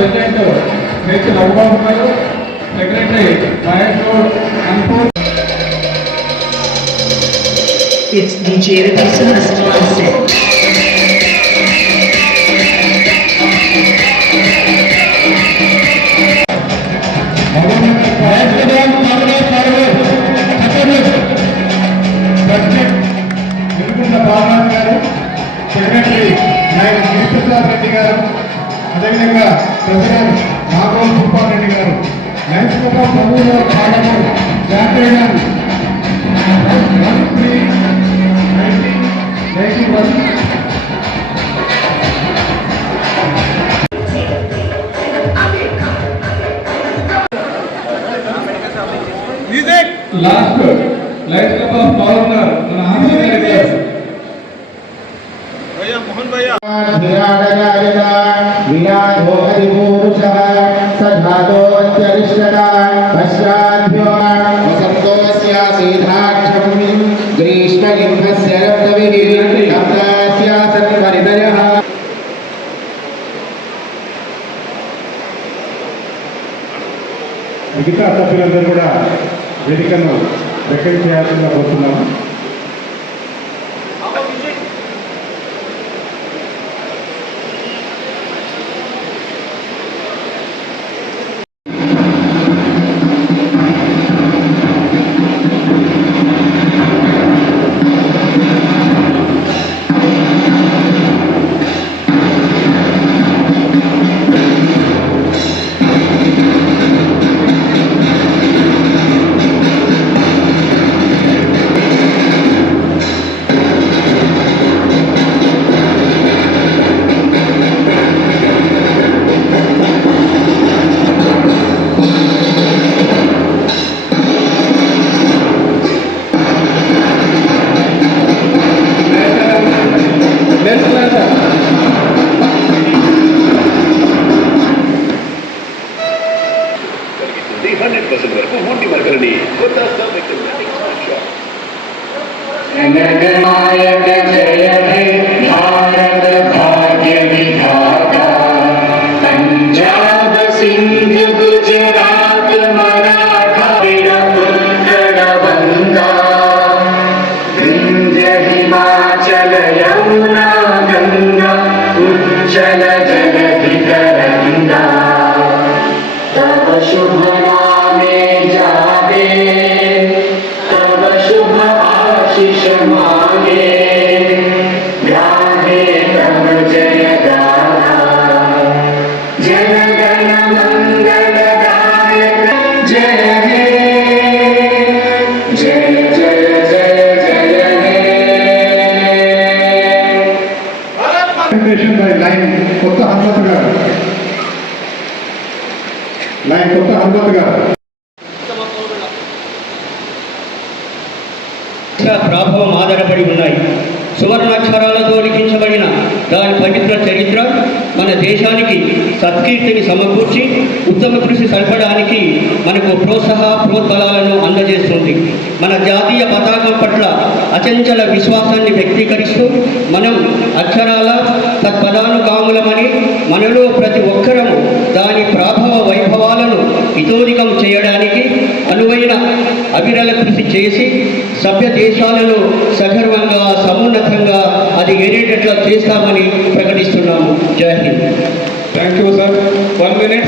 President H Raghubabu garu, secretary Mahesh Goud అన్పూర్. It's DJ Release Master. Secretary Giriprasad Reddy garu, అదేవిధంగా president Nagol Bhupal garu, Lions club of Mahabubabad Palamuru champion 1991. Last Lions club of governor మన ఆంధ్రప్రదేశ్ గారు मोहन भैया विराजो हरिपूरुषः सधातोऽत्यरिष्टता पश्चाद्भ्यो वसन्तोऽस्यासीधाक्षं ग्रीष्मलिङ्गस्य रक्तविः तप्तास्यासन् परितयः. మిగతా సభ్యులందరూ కూడా వేదికను రికార్డ్ చేయాల్సిందిగా కోరుతున్నాము. ప్రభావం ఆధారపడి ఉన్నాయి. సువర్ణాక్షరాలతో లిఖించబడిన దాని పవిత్ర చరిత్ర మన దేశానికి సత్కీర్తిని సమకూర్చి ఉత్తమ కృషి సల్పడానికి మనకు ప్రోత్బలాలను అందజేస్తుంది. మన జాతీయ పతాకం పట్ల అచంచల విశ్వాసాన్ని వ్యక్తీకరిస్తూ మనం అక్షరాల తత్పదానుగాములమని, మనలో ప్రతి ఒక్కరము దాని ప్రభావ వైభవాలను ఇతోధికం చేయడానికి అనువైన అవిరల కృషి చేసి సభ్య దేశాలలో సగర్వంగా సమున్నతంగా అది ఏరేటట్లా చేస్తామని ప్రకటిస్తున్నాము. జై Hind. Thank you sir. 1 minute.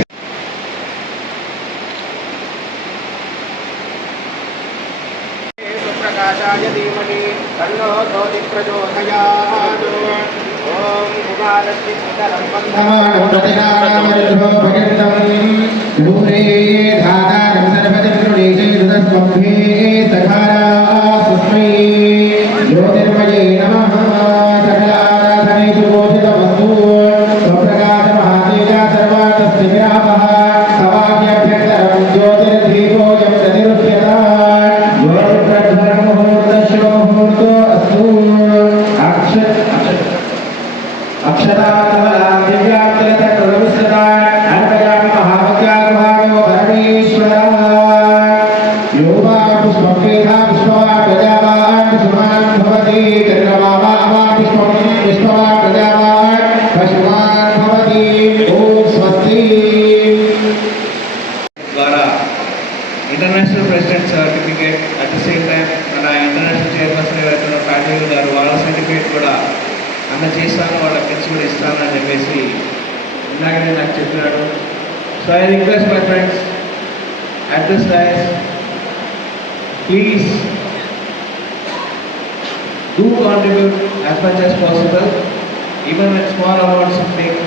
ప్రకాశాయ ధీమహి తన్నో జ్యోతి ప్రచోదయాత్. ఓం ఉమాలక్ష్మి సుతరం వందమానం ప్రతికారమరుభో భగంతం దూరే ధాతారం సర్వజం రుణేశే రుదస్మభ్యే సఖారా తస్మై జ్యోతిర్మయే నమః. సకలారాధనేషు బోధితమస్తు స్వప్రకాశ మహాతేజ సర్వాతస్య వ్యాపః సవాక్యభ్యంతరం జ్యోతిర్దీపోయం ప్రతిరుహ్యతా. జ్యోతిర్ప్రధ్వరముహూర్తశుభముహూర్తో అస్తు. అక్షరాకమలాం దివ్యాప్తలతరులవిస్తతా అర్పయామి మహాభక్త్యాగుహాయో పరమేశ్వరా. యోగా పుష్పేధా పుష్పవాన్ ప్రజావాన్ పుష్పవాన్ భవతి. చంద్రమామా పుష్పం పుష్పవాన్ ప్రజావాన్ పశువాన్ భవతి. ఓం స్వస్తి. అన్న చేస్తాను వాళ్ళ ఫ్రెండ్స్ కూడా ఇస్తాను అని చెప్పేసి ఇందాకనే నాకు చెప్పినాడు. So I request my friends at this time please do contribute as much as possible, even with small amounts of take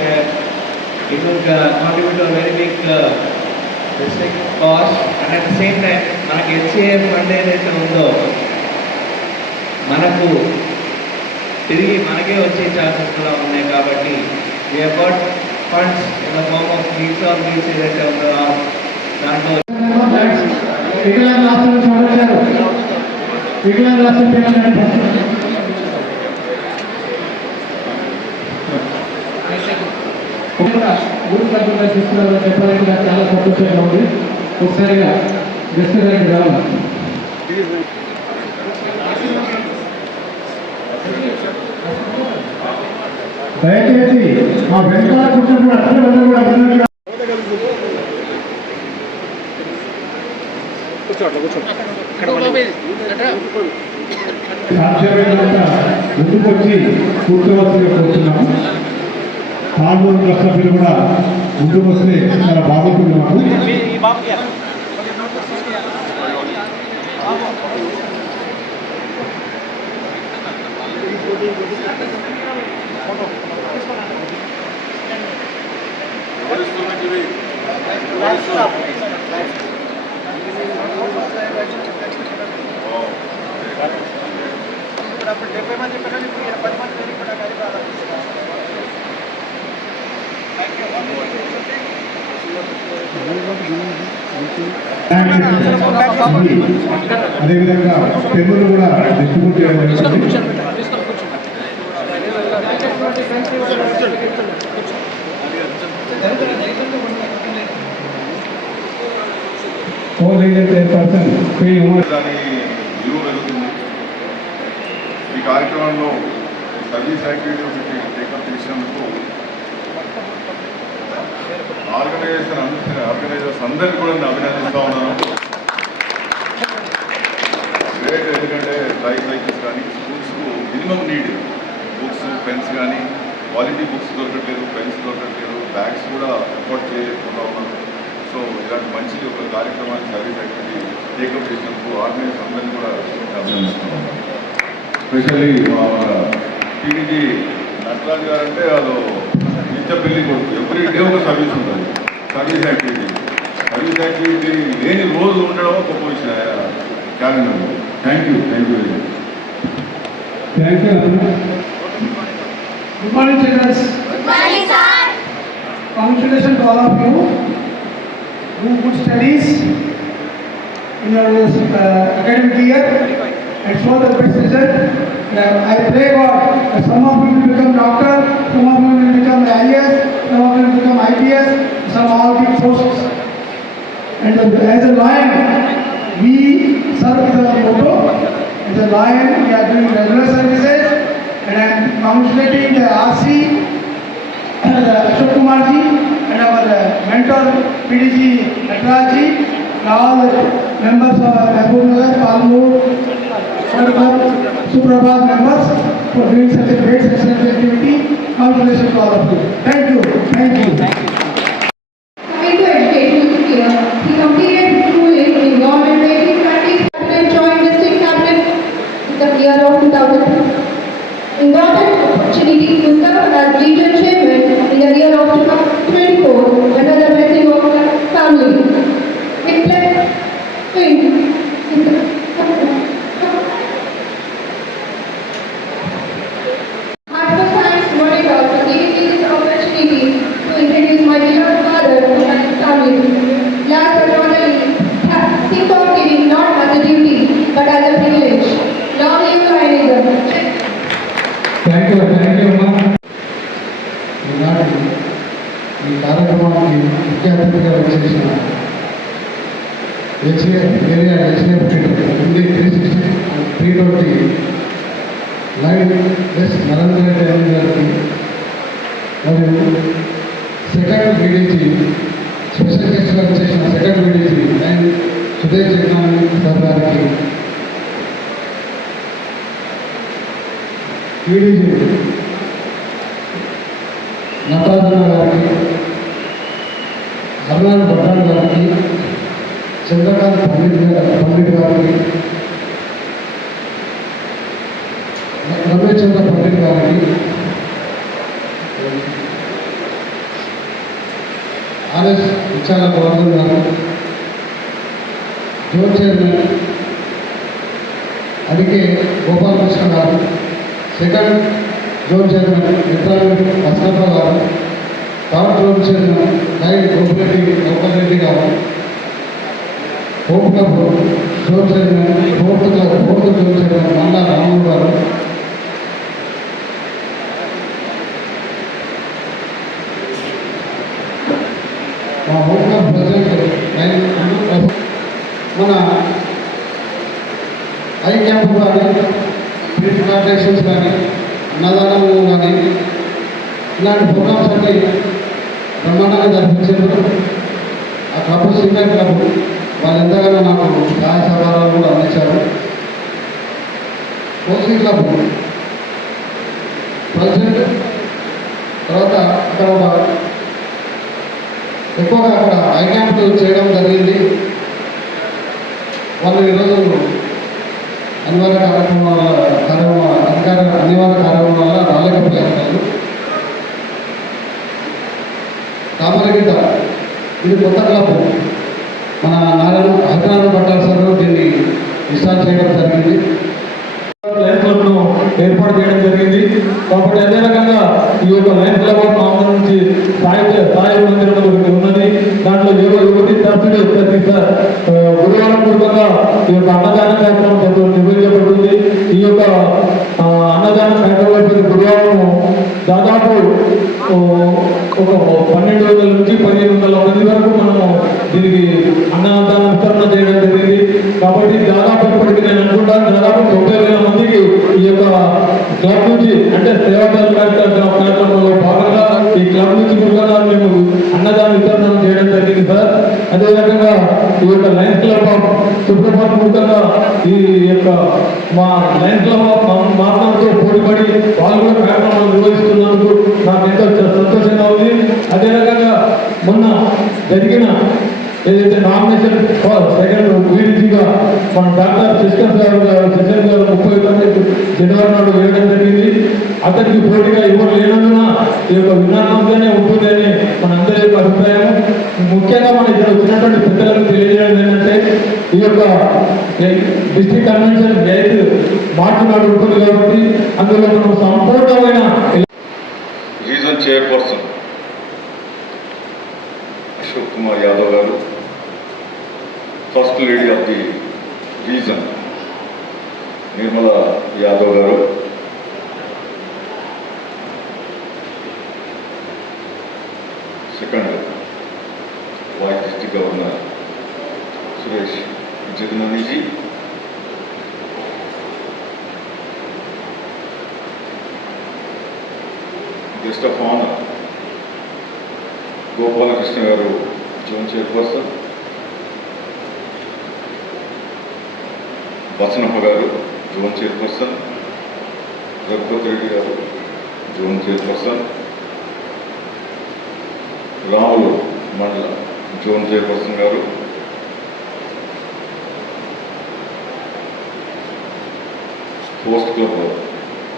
it will contribute to a very big district cost, and at the same time మనకి HCA fund ఏదైతే ఉందో మనకు తిరిగి మనకే వచ్చే chances కూడా ఉన్నాయి. కాబట్టి we have got funds in the form of fees or fees ఏదైతే ఉందో దాంట్లో వికలాంగ రాష్ట్రం నుంచి వచ్చారు. వికలాంగ రాష్ట్రం పేరు ఊరు సభ్యులుగా తీసుకురావాలని చెప్పాలంటే నాకు చాలా సంతోషంగా ఉంది. ఒకసారిగా గెస్ట్ గారికి రావాలి. దయచేసి మా వెంకట కూర్చొని అసలు కూడా ముందుకు వచ్చి కూర్చోవలసిగా కోరుతున్నాము. పాల్గొన్న సభ్యులు కూడా ముందుకు వస్తే చాలా బాగుంటుంది మాకు. అదేవిధంగా పెన్నులు కూడా డిస్ట్రిబ్యూట్ చేయడం జరుగుతుంది. ఈ కార్యక్రమంలో సర్వీస్ యాక్టివిటీ టేకప్ చేసినందుకు ఆర్గనైజర్స్ అందరికీ కూడా నేను అభినందిస్తూ ఉన్నాను. గ్రేట్. ఎందుకంటే ట్రై సైకిల్స్ కానీ స్కూల్స్కు మినిమం నీడ్ బుక్స్ పెన్స్ కానీ క్వాలిటీ బుక్స్ దొరకట్లేదు, పెన్స్ దొరకట్లేదు, బ్యాగ్స్ కూడా ఎఫోర్డ్ చేయకుండా ఉన్నారు. సో ఇలాంటి మంచి ఒక కార్యక్రమాన్ని సర్వీస్ యాక్టివిటీ టేకప్ చేసినందుకు ఆర్గనైజర్స్ అందరినీ కూడా అభినందిస్తూ ఉన్నాను. స్పెషల్లీ మా టీడీజీ నటరాజ్ గారు అంటే వాళ్ళు నిత్య పెళ్లి కొడుకు, ఎవ్రీ డే ఒక సర్వీస్ ఉంటుంది. సర్వీస్ యాక్టివిటీ లేని రోజు ఉండడం గొప్ప విషయం క్యాలెండర్లో. Thank you very much. Thank you. Good morning childrens. Congratulations to all of you. Do good studies in your academic year and show the best result. I pray God that some of you will become doctor, some of you will become IAS, some of you will become IPS, some all big posts. And as a lion, we serve the motto. As a lion, we are doing regular services, and I am congratulating the RC, Ashok Kumar ji, and our mentor PDG Natraji, and all the members of Mehboob Palmur, Suprabhat members for doing such a great excellent activity. Congratulations to all of you. Thank you. Thank you. Coming to education sphere, he completed his schooling in government basic practice and joined district cabinet in the year of 2002. He got an opportunity to serve as region chairman in the year of 2024 under the blessing of the family. It led Heartfelt thanks to Monica for giving me this opportunity to introduce my beloved father to my family. Last but not the least, think of giving not as a duty but as a privilege. Long live Lionism. Thank you. అమ్మా. ఈనాటి ఈ కార్యక్రమానికి ముఖ్య అతిథిగా వచ్చేసిన area హిందీ 320 live S Narendra Reddy గారికి మరియు సెకండ్ వీడీజీ స్పెషల్ గెస్ట్గా వచ్చేసిన second VDG and Sudheer Jagannath sir గారికి, వీడీజీ నటరాజన్న గారికి, అరుణాల భద్రాన్ గారికి, చంద్రకాంత్ పండిట్ గారికి, రమేష్ చంద్ర పండిట్ గారికి, ఆర్ఎస్ విశాల గోవర్ధన్ గారు, zone chairman Adike Gopalakrishna garu, second zone chairman మిత్రాలు Baskappa garu, third zone chairman నైన్ Gopireddy garu, home club zone chairman fourth zone chairman Malla Ramulu garu, మా హోమ్ క్లబ్ ప్రెసిడెంట్ మన ఐ క్యాంప్ కానీ ప్రింట్ కాంట్రాక్షన్స్ కానీ అన్నదానము కానీ ఇలాంటి ప్రోగ్రామ్స్ అన్ని బ్రహ్మాండంగా జరిపించారు. ఆ క్లబ్ సీనియర్ క్లబ్ వాళ్ళు ఎంతగానో నాకు సహాయ సహకారాలు కూడా అందించారు. కోచింగ్ క్లబ్ ప్రెసిడెంట్ తర్వాత అక్కడ ఎక్కువగా అక్కడ ఐ క్యాంప్ చేయడం జరిగింది. వాళ్ళు ఈరోజు అనివార్య కార్యక్రమాల వల్ల రాలేకపోయారు. కామరగిడ్డ ఇది కొత్త క్లబ్ మన హరినారాయణ పట్టాల సార్ దీన్ని విస్టార్ట్ చేయడం జరిగింది. లయన్స్ క్లబ్ను ఏర్పాటు చేయడం జరిగింది. కాబట్టి అదే రకంగా ఈ యొక్క లయన్స్ క్లబ్ ఆఫ్ ఆంధ్ర నుంచి స్థాయి ఉన్నది. దాంట్లో యువతి తరఫున ప్రతి గురువారం పూర్వకంగా ఈ యొక్క అన్నదాన కార్యక్రమం నిర్వహించబడుతుంది. ఈ యొక్క అన్నదాన కార్యక్రమం ప్రతి గురువారం దాదాపు ఒక 1200 నుంచి 1500 మంది వరకు మనము దీనికి అన్నదాన విస్తరణ చేయడం జరిగింది. కాబట్టి దాదాపు ఇప్పటికి నేను అనుకుంటాను దాదాపు 90,000 మందికి ఈ యొక్క క్లబ్ నుంచి అంటే సేవా కార్యక్రమంలో భాగంగా ఈ క్లబ్ నుంచి కూడా మేము అన్నదాన వితరణ చేయడం జరిగింది సార్. అదేవిధంగా ఈ యొక్క లయన్స్ క్లబ్ ఆఫ్ సుప్రీంకోర్టు ముఖ్యంగా ఈ యొక్క మా లయన్స్ క్లబ్ ఆఫ్ మాట్లాడుతూ పోటీపడి వాళ్ళు కూడా కార్యక్రమాలు నిర్వహిస్తున్నందుకు నాకు ఎంతో సంతోషంగా ఉంది. అదే రకంగా మొన్న జరిగిన ఏదైతే నామినేషన్ సెకండ్ వీడిగా మన డాక్టర్ శశికాంత్ గారు 30 జనవరి నాడు వేయడం జరిగింది. అతనికి పోటీగా ఎవరు లేనందున ఈ యొక్క విధానంగానే ఉంటుంది అని మనందరి యొక్క అభిప్రాయం. ముఖ్యంగా మన ఇక్కడ వచ్చినటువంటి పెద్దలకు తెలియజేయడం ఏంటంటే ఈ యొక్క డిస్ట్రిక్ట్ కన్వెన్షన్ 8 మార్చి నాడు ఉంటుంది కాబట్టి అందులో మనం సంపూర్ణమైన region chairperson Ashok Kumar Yadav garu, first lady of the region Nirmala Yadav garu, second vice district governor Suresh జగనన్నీజీ, guest of honour Gopalakrishna garu zone chairperson, బసనప్ప గారు జోన్ చైర్పర్సన్, రఘుపతి రెడ్డి గారు జోన్ చైర్పర్సన్, రాములు మండల zone chairperson garu, post club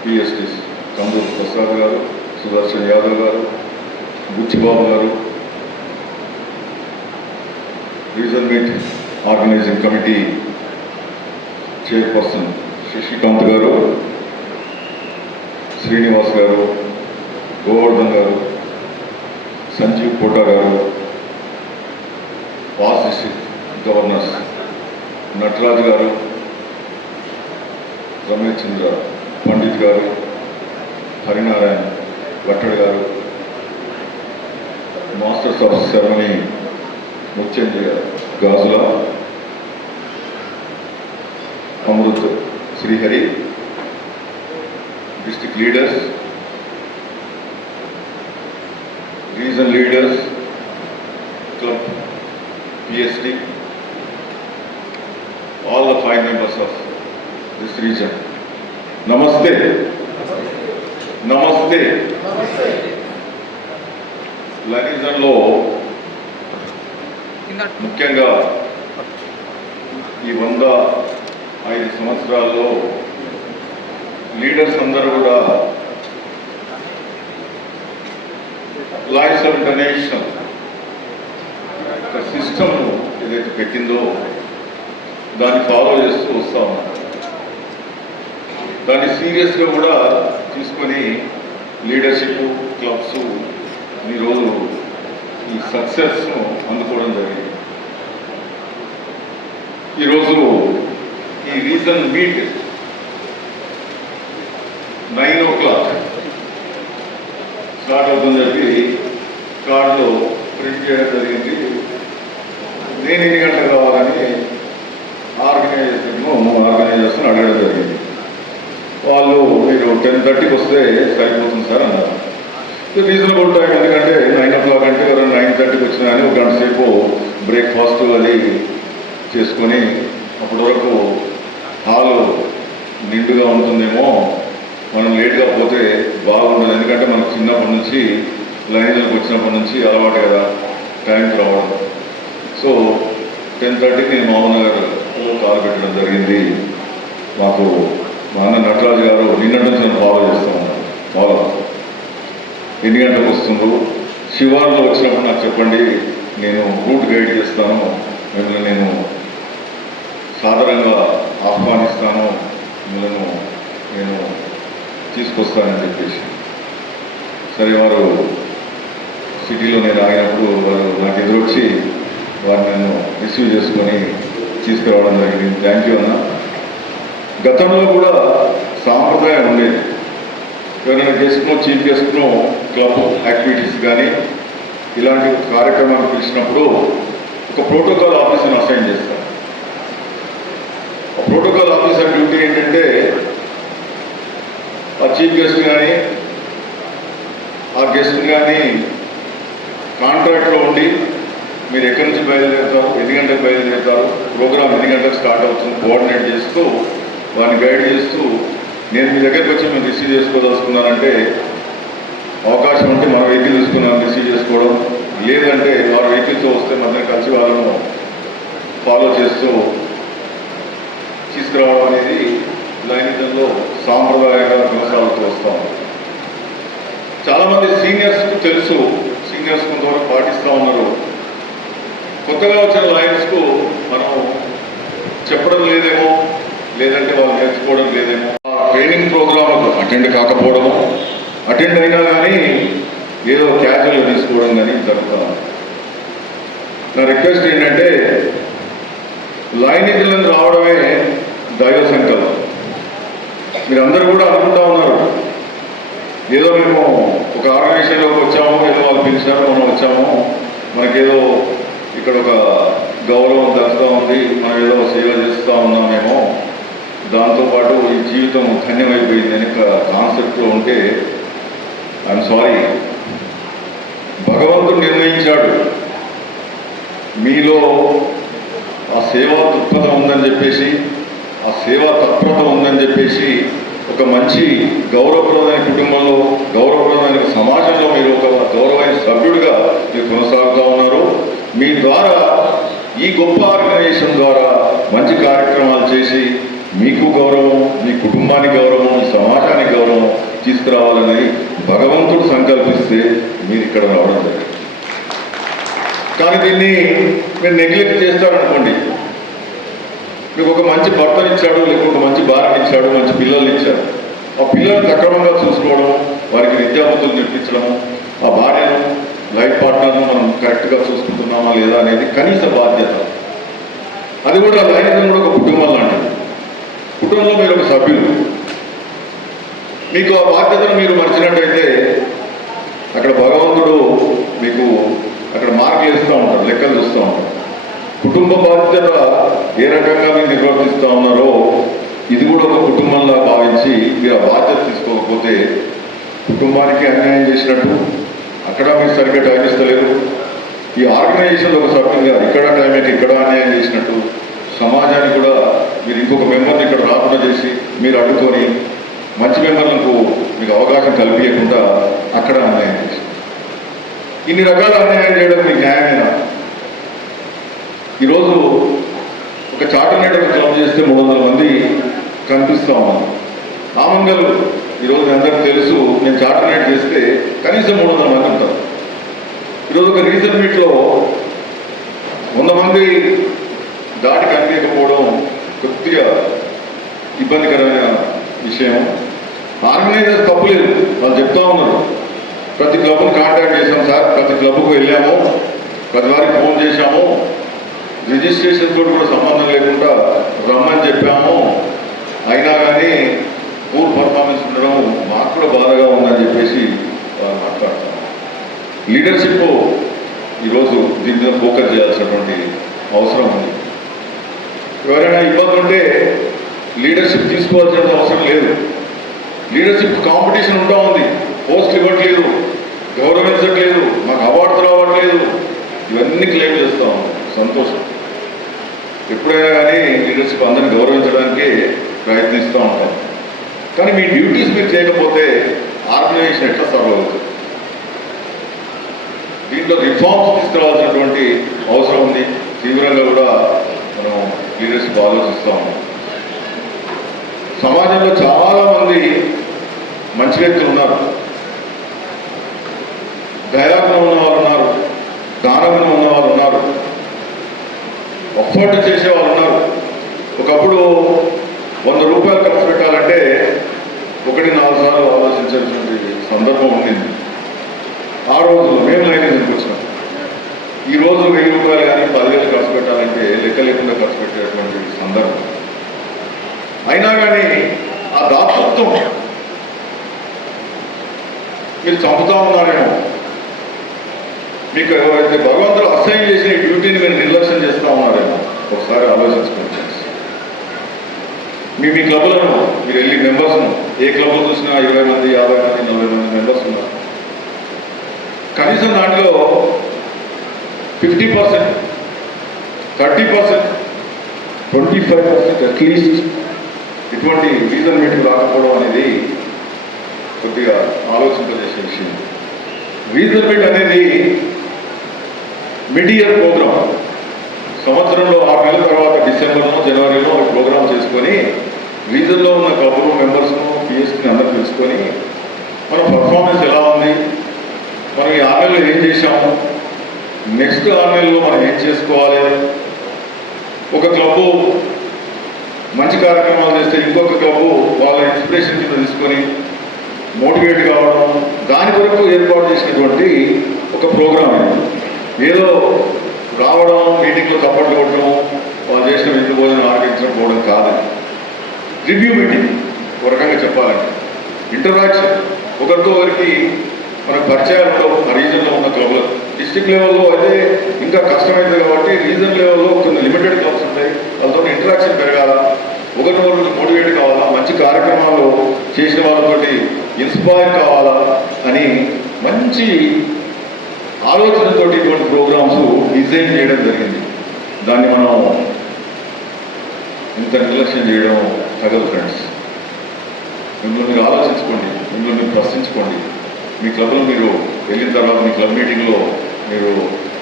PSTs Kanduru Prasad garu, Sudarshan Yadav garu, Buchibabu garu, region meet organizing committee chairperson Shashikanth garu, Srinivas garu, Govardhan garu, Sanjeev Kota garu, past district governors Nataraj garu, Ramesh Chandra Pandit garu, Harinarayana Bhattad garu, masters of ceremony Mrutyunjaya Gajula, Amrit Srihari, district leaders, region leaders, club PST, all the 5 members of this region. Namaste. Namaste. లైనిజంలో ముఖ్యంగా ఈ 105 సంవత్సరాల్లో leaders అందరూ కూడా lawyers of international ఒక system ఏదైతే పెట్టిందో దాన్ని follow చేస్తూ వస్తూ ఉన్నారు. దాన్ని సీరియస్గా కూడా తీసుకొని లీడర్షిప్ క్లబ్స్ ఈరోజు ఈ సక్సెస్ను అందుకోవడం జరిగింది. ఈరోజు ఈ రీజన్ మీట్ 9 o'clock స్టార్ట్ అవుతుందని చెప్పి కార్డులో ప్రింట్ చేయడం జరిగింది. నేను ఎన్ని గంటలకు రావాలని ఆర్గనైజర్స్ని అడగడం జరిగింది. వాళ్ళు మీరు 10:30కి వస్తే సరిపోతుంది సార్ అన్నారు. రీజనబుల్ టైం, ఎందుకంటే 9 o'clock అంటే 9:30కి వచ్చినా కానీ ఒక గంట సేపు బ్రేక్ఫాస్ట్ అది చేసుకొని అప్పటి వరకు హాలు నిండుగా ఉంటుందేమో, మనం లేట్గా పోతే బాగుండదు. ఎందుకంటే మనకు చిన్నప్పటి నుంచి లైన్లకు వచ్చినప్పటి నుంచి అలవాటు కదా టైంకి రావడం. సో 10:30కి నేను మామూలుగా కాల్ పెట్టడం జరిగింది. మాకు మా అన్న నటరాజు గారు నిన్నటి నుంచి నేను ఫాలో చేస్తూ ఉన్నాను. ఫాలో ఎన్ని గంటలకు వస్తుందో శివార్లో వచ్చినప్పుడు నాకు చెప్పండి, నేను రూట్ గైడ్ చేస్తాను, మిమ్మల్ని నేను సాధారణంగా ఆహ్వానిస్తాను, మిమ్మల్ని నేను తీసుకొస్తానని చెప్పేసి. సరే, వారు సిటీలో నేను ఆగినప్పుడు వారు నాకు ఎదురొచ్చి వారు నన్ను రిసీవ్ చేసుకొని తీసుకురావడం జరిగింది. థ్యాంక్ యూ అన్న. గతంలో కూడా సాంప్రదాయం ఉండేది. ఎవరైనా గెస్ట్నో చీఫ్ గెస్ట్నో క్లబ్ యాక్టివిటీస్ కానీ ఇలాంటి కార్యక్రమాలు పిలిచినప్పుడు ఒక ప్రోటోకాల్ ఆఫీసర్ని అసైన్ చేస్తారు. ఆ ప్రోటోకాల్ ఆఫీసర్ డ్యూటీ ఏంటంటే ఆ చీఫ్ గెస్ట్ కానీ ఆ గెస్ట్ కానీ కాంట్రాక్ట్లో ఉండి మీరు ఎక్కడి నుంచి బయలుదేరుతారు, ఎన్ని గంటలకు బయలుదేరుతారు, ప్రోగ్రామ్ ఎన్ని గంటలకు స్టార్ట్ అవుతుంది కోఆర్డినేట్ చేస్తూ వారిని గైడ్ చేస్తూ, నేను మీ దగ్గరికి వచ్చి మేము రిసీవ్ చేసుకోదలుచుకున్నానంటే అవకాశం ఉంటే మన వెహికల్ తీసుకున్నాను రిసీవ్ చేసుకోవడం, లేదంటే వారి వెహికల్తో వస్తే మధ్య కలిసి వాళ్ళను ఫాలో చేస్తూ తీసుకురావడం అనేది లైనిజంలో సాంప్రదాయంగా కొనసాగుతూ వస్తాం. చాలామంది సీనియర్స్కు తెలుసు, సీనియర్స్ కొంతవరకు పాటిస్తూ ఉన్నారు. కొత్తగా వచ్చిన లైన్స్కు మనం చెప్పడం లేదేమో, లేదంటే వాళ్ళు నేర్చుకోవడం లేదేమో, ట్రైనింగ్ ప్రోగ్రాంలకు అటెండ్ కాకపోవడము, అటెండ్ అయినా కానీ ఏదో క్యాజువల్గా తీసుకోవడం కానీ జరుగుతాం. నా రిక్వెస్ట్ ఏంటంటే లైనిజంలో రావడమే దైవ సంకల్పం. మీరందరూ కూడా అనుకుంటా ఉన్నారు ఏదో మేము ఒక ఆర్గనైజేషన్లోకి వచ్చాము, ఏదో వాళ్ళు పిలిచారు మనం వచ్చాము, మనకేదో ఇక్కడ ఒక గౌరవం దక్కుతూ ఉంది, మనం ఏదో సేవ చేస్తూ ఉన్నామేమో, దాంతోపాటు ఈ జీవితం ధన్యమైపోయింది అని ఒక కాన్సెప్ట్లో ఉంటే ఐఎమ్ సారీ. భగవంతుడు నిర్ణయించాడు మీలో ఆ సేవా దృక్పథం ఉందని చెప్పేసి, ఆ సేవా తత్పరత ఉందని చెప్పేసి, ఒక మంచి గౌరవప్రదమైన కుటుంబంలో, గౌరవప్రదమైన సమాజంలో మీరు ఒక గౌరవమైన సభ్యుడిగా మీరు కొనసాగుతూ ఉన్నారు. మీ ద్వారా ఈ గొప్ప ఆర్గనైజేషన్ ద్వారా మంచి కార్యక్రమాలు చేసి మీకు గౌరవం, మీ కుటుంబానికి గౌరవం, ఈ సమాజానికి గౌరవం తీసుకురావాలని భగవంతుడు సంకల్పిస్తే మీరు ఇక్కడ రావడం జరిగింది. కానీ దీన్ని మీరు నెగ్లెక్ట్ చేస్తారనుకోండి, మీకు ఒక మంచి భర్తను ఇచ్చాడు, లేకపోతే ఒక మంచి భార్యను ఇచ్చాడు, మంచి పిల్లల్ని ఇచ్చాడు, ఆ పిల్లల్ని సక్రమంగా చూసుకోవడం, వారికి విద్యాబుద్ధులు నేర్పించడం, ఆ భార్యను లైఫ్ పార్ట్నర్ను మనం కరెక్ట్గా చూసుకుంటున్నామా లేదా అనేది కనీస బాధ్యత. అది కూడా లైనిజం కూడా ఒక కుటుంబం లాంటిది. కుటుంబంలో మీరు ఒక సభ్యులు, మీకు ఆ బాధ్యతను మీరు మర్చినట్టయితే అక్కడ భగవంతుడు మీకు అక్కడ మార్కులు ఇస్తూ ఉంటాడు, లెక్కలు చూస్తూ ఉంటాడు. కుటుంబ బాధ్యత ఏ రకంగా మీరు నిర్వర్తిస్తూ ఉన్నారో ఇది కూడా ఒక కుటుంబంలా భావించి మీరు ఆ బాధ్యత తీసుకోకపోతే కుటుంబానికి అన్యాయం చేసినట్టు, అక్కడ మీరు సరిగ్గా టైం ఇస్తలేరు, ఈ ఆర్గనైజేషన్లో ఒక సభ్యులుగా ఇక్కడ టైంకి ఇక్కడ అన్యాయం చేసినట్టు, సమాజానికి కూడా మీరు ఇంకొక మెంబర్ని ఇక్కడ రాకుండా చేసి మీరు అడ్డుకొని మంచి మెంబర్లకు మీకు అవకాశం కల్పించకుండా అక్కడ అన్యాయం చేసి ఇన్ని రకాల అన్యాయం చేయడం మీకు న్యాయమేనా? ఈరోజు ఒక చార్టర్ నెట్వర్క్ క్లబ్ చేస్తే 300 మంది కనిపిస్తా ఉన్నాం. ఆమంగల్ ఈరోజు మీ అందరికీ తెలుసు, నేను చార్టర్ నెట్ చేస్తే కనీసం 300 మంది ఉంటారు. ఈరోజు ఒక రీజన్ మీట్లో 100 మంది దాటి కనిపించకపోవడం కొద్దిగా ఇబ్బందికరమైన విషయం. ఆర్గనైజర్స్ తప్పులేదు, వాళ్ళు చెప్తా ఉన్నారు. ప్రతి క్లబ్ను కాంటాక్ట్ చేసాం సార్, ప్రతి క్లబ్కు వెళ్ళాము, ప్రతి వారికి ఫోన్ చేశాము, రిజిస్ట్రేషన్ తోటి కూడా సంబంధం లేకుండా రమ్మని చెప్పాము, అయినా కానీ పూర్ పర్ఫార్మెన్స్ ఉండడం మాకు కూడా బాధగా ఉందని చెప్పేసి మాట్లాడతాం. లీడర్షిప్ ఈరోజు దీని మీద ఫోకస్ చేయాల్సినటువంటి అవసరం ఉంది. ఎవరైనా ఇబ్బంది ఉంటే లీడర్షిప్ తీసుకోవాల్సిన అవసరం లేదు. లీడర్షిప్ కాంపిటీషన్ ఉంటా ఉంది, పోస్టులు ఇవ్వట్లేదు, గౌరవించట్లేదు, మాకు అవార్డు రావట్లేదు, ఇవన్నీ క్లెయిమ్ చేస్తూ ఉన్నాం. సంతోషం. ఎప్పుడైనా కానీ లీడర్షిప్ అందరినీ గౌరవించడానికే ప్రయత్నిస్తూ ఉంటాం. కానీ మీ డ్యూటీస్ మీరు చేయకపోతే ఆర్గనైజేషన్ ఎట్లా సర్వ్ అవుతుంది? దీంట్లో రిఫార్మ్స్ తీసుకురావాల్సినటువంటి అవసరం ఉంది. తీవ్రంగా కూడా మనం లీడర్షిప్ ఆలోచిస్తూ ఉన్నాం. సమాజంలో చాలామంది మంచి వ్యక్తులు ఉన్నారు, దయాగుణం ఉన్నవారు ఉన్నారు, దానగుణం ఉన్నవారు ఉన్నారు, ఎఫర్ట్ చేసేవాళ్ళు ఉన్నారు. ఒకప్పుడు 100 రూపాయలు ఖర్చు పెట్టాలంటే 1-4 సార్లు ఆలోచించాల్సినటువంటి సందర్భం ఉండింది. ఆ రోజుల్లో మేము లైన్ వచ్చినాం. ఈరోజు 1000 రూపాయలు కానీ 10,000 ఖర్చు పెట్టాలంటే లెక్క లేకుండా ఖర్చు పెట్టేటువంటి సందర్భం. అయినా కానీ ఆ దాతృత్వం మీరు చంపుతా ఉన్నారేమో, మీకు ఎవరైతే భగవంతుడు అసైన్ చేసిన డ్యూటీని మీరు నిర్లక్ష్యం చేస్తూ ఉన్నారేమో ఒకసారి ఆలోచించుకోవచ్చు. మీ క్లబ్లను మీరు వెళ్ళి మెంబర్స్ను ఏ క్లబ్లో చూసినా 20 మంది, 50 మంది, 40 మంది మెంబర్స్ ఉన్నారు. కనీసం దాంట్లో 50%, 30%, 25% అట్లీస్ట్ ఇటువంటి రీజన్ మీటింగ్ రాకపోవడం అనేది కొద్దిగా ఆలోచింపజేసే విషయం. రీజన్ మీట్ అనేది మిడ్ ఇయర్ ప్రోగ్రామ్. సంవత్సరంలో 6 నెలల తర్వాత డిసెంబర్లో, జనవరిలో ప్రోగ్రామ్ చేసుకొని రీజన్లో ఉన్న క్లబ్లు, మెంబర్స్ను, పిఎస్ని అందరూ తెలుసుకొని మన పర్ఫార్మెన్స్ ఎలా ఉంది, మనం ఈ 6 నెలలు ఏం చేశాము, నెక్స్ట్ 6 నెలల్లో మనం ఏం చేసుకోవాలి. ఒక క్లబ్బు మంచి కార్యక్రమాలు చేస్తే ఇంకొక క్లబ్బు వాళ్ళ ఇన్స్పిరేషన్ కింద తీసుకొని మోటివేట్ కావడం, దాని కొరకు ఏర్పాటు చేసినటువంటి ఒక ప్రోగ్రామ్ ఇది. ఏదో రావడం, మీటింగ్లో చప్పట్లు కొట్టడం, వాళ్ళు చేసిన విందు భోజనం ఆర్గనైజించడం పోవడం కాదు. రివ్యూ మీటింగ్ ఒక రకంగా చెప్పాలంటే ఇంటరాక్షన్, ఒకరితో ఒకరికి మనకు పరిచయాలు ఆ రీజన్లో ఉన్న క్లబ్లు. డిస్ట్రిక్ట్ లెవెల్లో అయితే ఇంకా కష్టమైంది కాబట్టి రీజన్ లెవెల్లో కొన్ని లిమిటెడ్ క్లబ్స్ ఉంటాయి, వాళ్ళతో ఇంటరాక్షన్ పెరగాల, ఒకరినొకరికి మోటివేట్ కావాలా, మంచి కార్యక్రమాలు చేసిన వాళ్ళతోటి ఇన్స్పైర్ కావాలా అని మంచి ఆలోచనతోటి ఇటువంటి ప్రోగ్రామ్స్ డిజైన్ చేయడం జరిగింది. దాన్ని మనం ఇంత నిర్లక్ష్యం చేయడం తగదు ఫ్రెండ్స్. మిమ్మల్ని మీరు ఆలోచించుకోండి, మిమ్మల్ని మీరు ప్రశ్నించుకోండి. మీ క్లబ్లో మీరు వెళ్ళిన తర్వాత మీ క్లబ్ మీటింగ్లో మీరు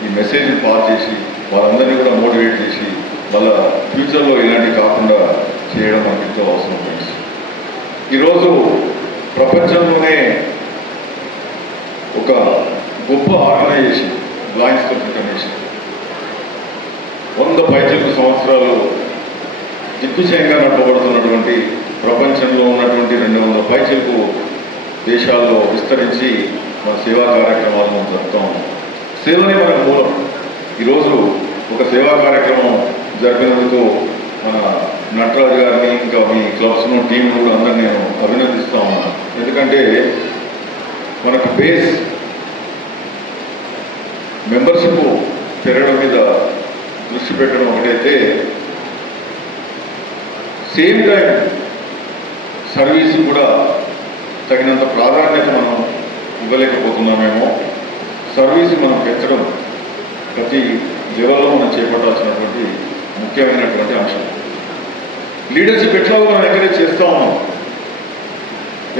ఈ మెసేజ్ని పాస్ చేసి వాళ్ళందరినీ కూడా మోటివేట్ చేసి వాళ్ళ ఫ్యూచర్లో ఇలాంటివి కాకుండా చేయడం మనకి ఎంతో అవసరం ఫ్రెండ్స్. ఈరోజు ప్రపంచంలోనే ఒక గొప్ప ఆర్గనైజేషన్ లయన్స్ క్లబ్ ఇంటర్నేషనల్ 100 పైచిలకు సంవత్సరాలు దిగ్విజయంగా నడపబడుతున్నటువంటి, ప్రపంచంలో ఉన్నటువంటి 200 పైచిలకు దేశాల్లో విస్తరించి మన సేవా కార్యక్రమాలను జరుపుతాం. సేవనే మనకు మూలం. ఈరోజు ఒక సేవా కార్యక్రమం జరిపినందుకు మన నటరాజు గారిని, ఇంకా మీ క్లబ్స్ను, టీంను కూడా అందరినీ నేను అభినందిస్తూ ఉన్నాను. ఎందుకంటే మనకు బేస్ మెంబర్షిప్ పెరగడం మీద దృష్టి పెట్టడం ఒకటైతే, సేమ్ టైం సర్వీస్ కూడా తగినంత ప్రాధాన్యత మనం ఇవ్వలేకపోతున్నామేమో. సర్వీస్ మనం పెంచడం ప్రతి లెవెల్లో మనం చేపట్టాల్సినటువంటి ముఖ్యమైనటువంటి అంశం. లీడర్షిప్ ఎట్లా మనం ఎంకరేజ్ చేస్తూ ఉన్నాం.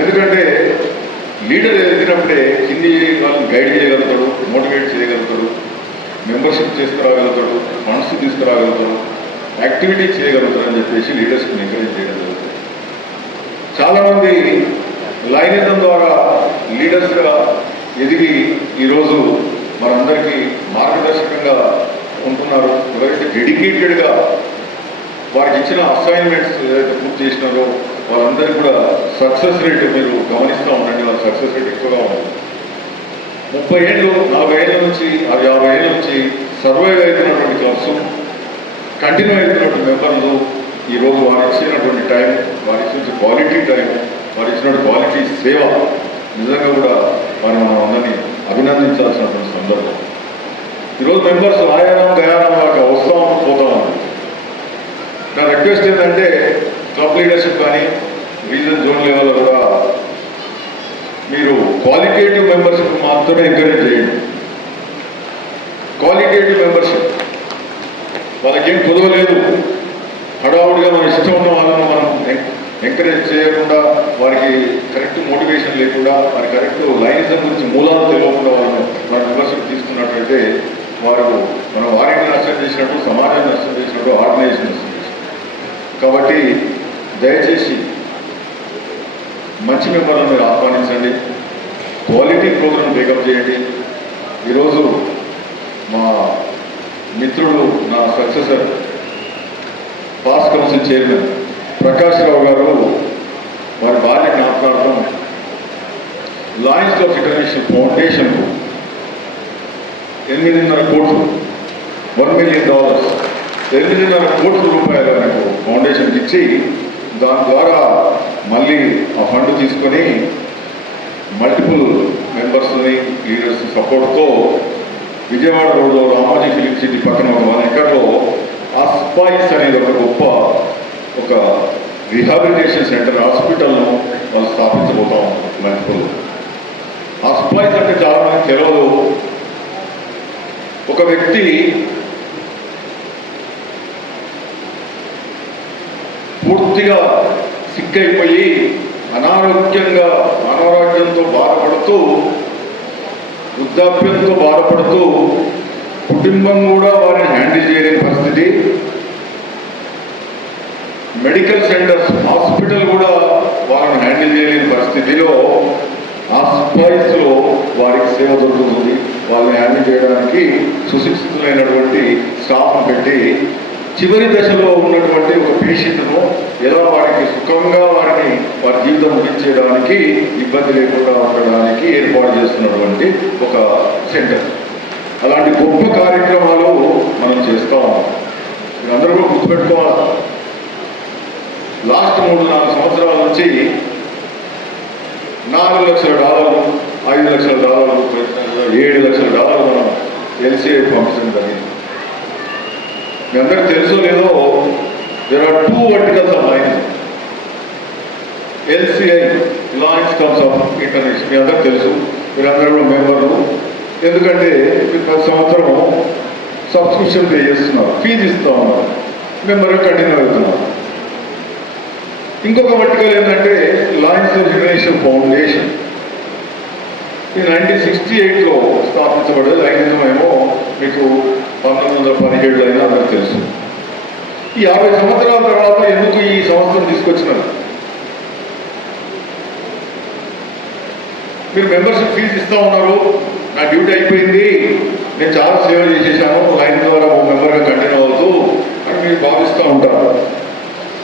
ఎందుకంటే లీడర్ ఎదిగినప్పుడే కింది వాళ్ళని గైడ్ చేయగలుగుతాడు, మోటివేట్ మెంబర్షిప్ తీసుకురాగలుగుతాడు, ఫండ్స్ తీసుకురాగలుగుతాడు, యాక్టివిటీ చేయగలుగుతాడు అని చెప్పేసి లీడర్స్ని ఎంకరేజ్ చేయడం జరుగుతుంది. చాలామంది లైనిజం ద్వారా లీడర్స్గా ఎదిగి ఈరోజు మనందరికీ మార్గదర్శకంగా ఉంటున్నారు. ఎవరైతే డెడికేటెడ్గా వారికి ఇచ్చిన అసైన్మెంట్స్ ఏదైతే పూర్తి చేసినారో వాళ్ళందరికీ కూడా సక్సెస్ రేట్ మీరు గమనిస్తూ ఉండండి. వాళ్ళ సక్సెస్ రేట్ ఎక్కువగా ఉంటుంది. 30 ఏళ్ళు 40 ఏళ్ళ నుంచి 50 ఏళ్ళ నుంచి సర్వైవ్ అవుతున్నటువంటి క్లబ్స్, కంటిన్యూ అవుతున్నటువంటి మెంబర్లు ఈరోజు వారు ఇచ్చినటువంటి టైం, వారి ఇచ్చిన క్వాలిటీ టైం, వారు ఇచ్చినటువంటి క్వాలిటీ సేవ నిజంగా కూడా వారిని మనం అందరినీ అభినందించాల్సినటువంటి సందర్భం. ఈరోజు మెంబర్స్ ఆయారం గయారం దాకా వస్తూ పోతా ఉన్నారు. నా రిక్వెస్ట్ ఏంటంటే క్లబ్ లీడర్షిప్ కానీ రీజన్ జోన్ లెవెల్లో కూడా మీరు క్వాలిటేటివ్ మెంబర్షిప్ మాత్రమే ఎంకరేజ్ చేయండి. క్వాలిటేటివ్ మెంబర్షిప్ వాళ్ళకేం కుదవలేదు, హడావుడిగా మన ఇష్టం ఉన్న వాళ్ళను మనం ఎంకరేజ్ చేయకుండా, వారికి కరెక్ట్ మోటివేషన్ లేకుండా, వారి కరెక్ట్ లైనిజం గురించి మూలాలు తెలియకుండా వాళ్ళను మన మెంబర్షిప్ తీసుకున్నట్లయితే మనం వారిని నష్టం చేసినట్టు, సమాజాన్ని నష్టం చేసినట్టు, ఆర్గనైజేషన్ నష్టం చేసినట్టు. కాబట్టి దయచేసి మంచి మెంబర్లను మీరు ఆహ్వానించండి, క్వాలిటీ ప్రోగ్రామ్ బేకప్ చేయండి. ఈరోజు మా మిత్రుడు, నా successor, past council chairman Prakash Rao garu వారి భార్య జ్ఞాపకార్థం లయన్స్ క్లబ్ ఇంటర్నేషనల్ ఫౌండేషన్కు 8.5 కోట్లు, $1 million, 8.5 కోట్ల రూపాయలు నాకు ఫౌండేషన్కి ఇచ్చి దాని ద్వారా మళ్ళీ ఆ ఫండ్ తీసుకొని మల్టిపుల్ మెంబర్స్ని, లీడర్స్ సపోర్ట్తో విజయవాడ రోడ్లో రామోజీ ఫిలిం సిటీ పక్కన ఒక 1 ఎకర్లో ఆస్పాయిస్ అనేది ఒక గొప్ప ఒక రిహాబిలిటేషన్ సెంటర్, హాస్పిటల్ను వాళ్ళు స్థాపించబోతా ఉన్నారు. మల్టిపుల్ ఆస్పాయిస్ అంటే చాలామంది తెలియదు. ఒక వ్యక్తి పూర్తిగా సిక్కైపోయి అనారోగ్యంతో బాధపడుతూ, వృద్ధాప్యంతో బాధపడుతూ, కుటుంబం కూడా వారిని హ్యాండిల్ చేయలేని పరిస్థితి, మెడికల్ సెంటర్స్, హాస్పిటల్ కూడా వారిని హ్యాండిల్ చేయలేని పరిస్థితిలో ఆస్పాయిస్లో వారికి సేవ దొరుకుతుంది. వాళ్ళని హ్యాండిల్ చేయడానికి సుశిక్షితులైనటువంటి స్టాఫ్ను పెట్టి చివరి దశలో ఉన్నటువంటి ఒక పేషెంట్ను ఎలా వారికి సుఖంగా వారి జీవితం ముగించేయడానికి, ఇబ్బంది లేకుండా ఉండడానికి ఏర్పాటు చేస్తున్నటువంటి ఒక సెంటర్. అలాంటి గొప్ప కార్యక్రమాలు మనం చేస్తూ ఉన్నాం. మీరందరూ కూడా గుర్తుపెట్టుకోవాలి. లాస్ట్ 3-4 సంవత్సరాల నుంచి $4 లక్షల, $5 లక్షల, $7 లక్షల మనం ఎల్సీఐ పంపించడం జరిగింది. మీ అందరికీ తెలుసో లేదో, there are 2 verticals of lines. LCI, Lions Clubs of International, మీ అందరికీ తెలుసు. మీరందరూ కూడా మెంబర్లు. ఎందుకంటే మీరు ప్రతి సంవత్సరం సబ్స్క్రిప్షన్ పే చేస్తున్నారు, ఫీజు ఇస్తూ ఉన్నారు, మెంబర్గా కంటిన్యూ అవుతున్నారు. ఇంకొక వర్టికల్ ఏంటంటే లయన్స్ ఇంటర్నేషనల్ ఫౌండేషన్. ఈ 1968లో స్థాపించబడేది. లైనిజం ఏమో మీకు 1917 అయినా అందరికి తెలుసు. ఈ 50 సంవత్సరాల తర్వాత ఎందుకు ఈ సంస్థను తీసుకొచ్చినారు? మీరు మెంబర్షిప్ ఫీజు ఇస్తూ ఉన్నారు, నా డ్యూటీ అయిపోయింది, నేను చాలా సేవ చేసేసాను, లైన్ ద్వారా ఒక మెంబర్గా కంటిన్యూ అవుతూ అని మీరు భావిస్తూ ఉంటారు.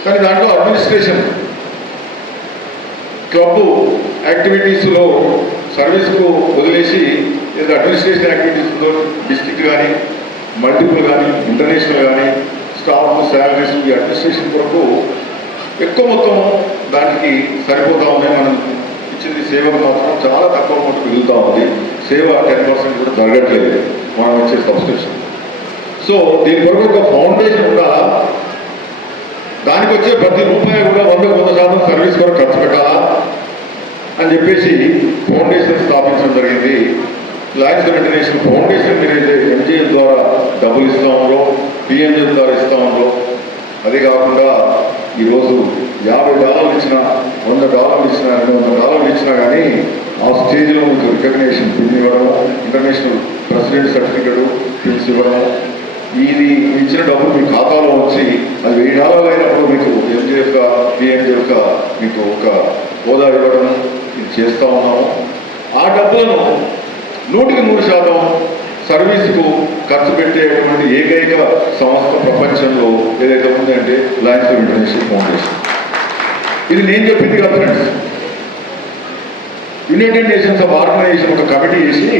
కానీ దాంట్లో అడ్మినిస్ట్రేషన్, క్లబ్ యాక్టివిటీస్లో సర్వీస్కు వదిలేసి ఏదో అడ్మినిస్ట్రేషన్ యాక్టివిటీస్లో డిస్ట్రిక్ట్ కానీ, మల్టిపుల్ కానీ, ఇంటర్నేషనల్ కానీ, స్టాఫ్ శాలరీస్, ఈ అడ్మినిస్ట్రేషన్ కొరకు ఎక్కువ మొత్తం దానికి సరిపోతూ ఉన్నాయి. మనం ఇచ్చింది సేవకు మాత్రం చాలా తక్కువ అమౌంట్ మిగులుతూ ఉంది. సేవ 10% కూడా జరగట్లేదు మనం ఇచ్చే సబ్స్క్రిప్షన్. సో దీని కొరకు ఒక ఫౌండేషన్ ఉండాలా, దానికి వచ్చే ప్రతి రూపాయి కూడా 100% సర్వీస్ కొరకు ఖర్చు పెట్టాలా అని చెప్పేసి ఫౌండేషన్ స్థాపించడం జరిగింది. లయన్స్ ఇంటర్నేషనల్ ఫౌండేషన్ మీరైతే ఎంజీఎల్ ద్వారా డబ్బులు ఇస్తూ ఉన్నారో, పిఎంజెల్ ద్వారా ఇస్తూ ఉన్నారో, అదే కాకుండా ఈరోజు $50 ఇచ్చినా, $100 ఇచ్చినా, $200 ఇచ్చినా కానీ ఆ స్టేజ్లో మీకు రికగ్నేషన్ పిన్ ఇవ్వడం, ఇంటర్నేషనల్ ప్రెసిడెంట్ సర్టిఫికెట్, పిన్స్ ఇవ్వడం. ఇది ఇచ్చిన డబ్బులు మీ ఖాతాలో వచ్చి అది 1000 డాలర్లు అయినప్పుడు మీకు పిఎంజెఫ్గా మీకు ఒక హోదా ఇవ్వడం ఇది చేస్తూ ఉన్నాము. ఆ డబ్బులను 100% సర్వీస్కు ఖర్చు పెట్టేటువంటి ఏకైక సంస్థ ప్రపంచంలో ఏదైతే ఉందంటే లయన్స్ క్లబ్ ఇంటర్నేషనల్ ఫౌండేషన్. ఇది నేను చెప్పింది కదా friends. United nations of organization ఒక కమిటీ చేసి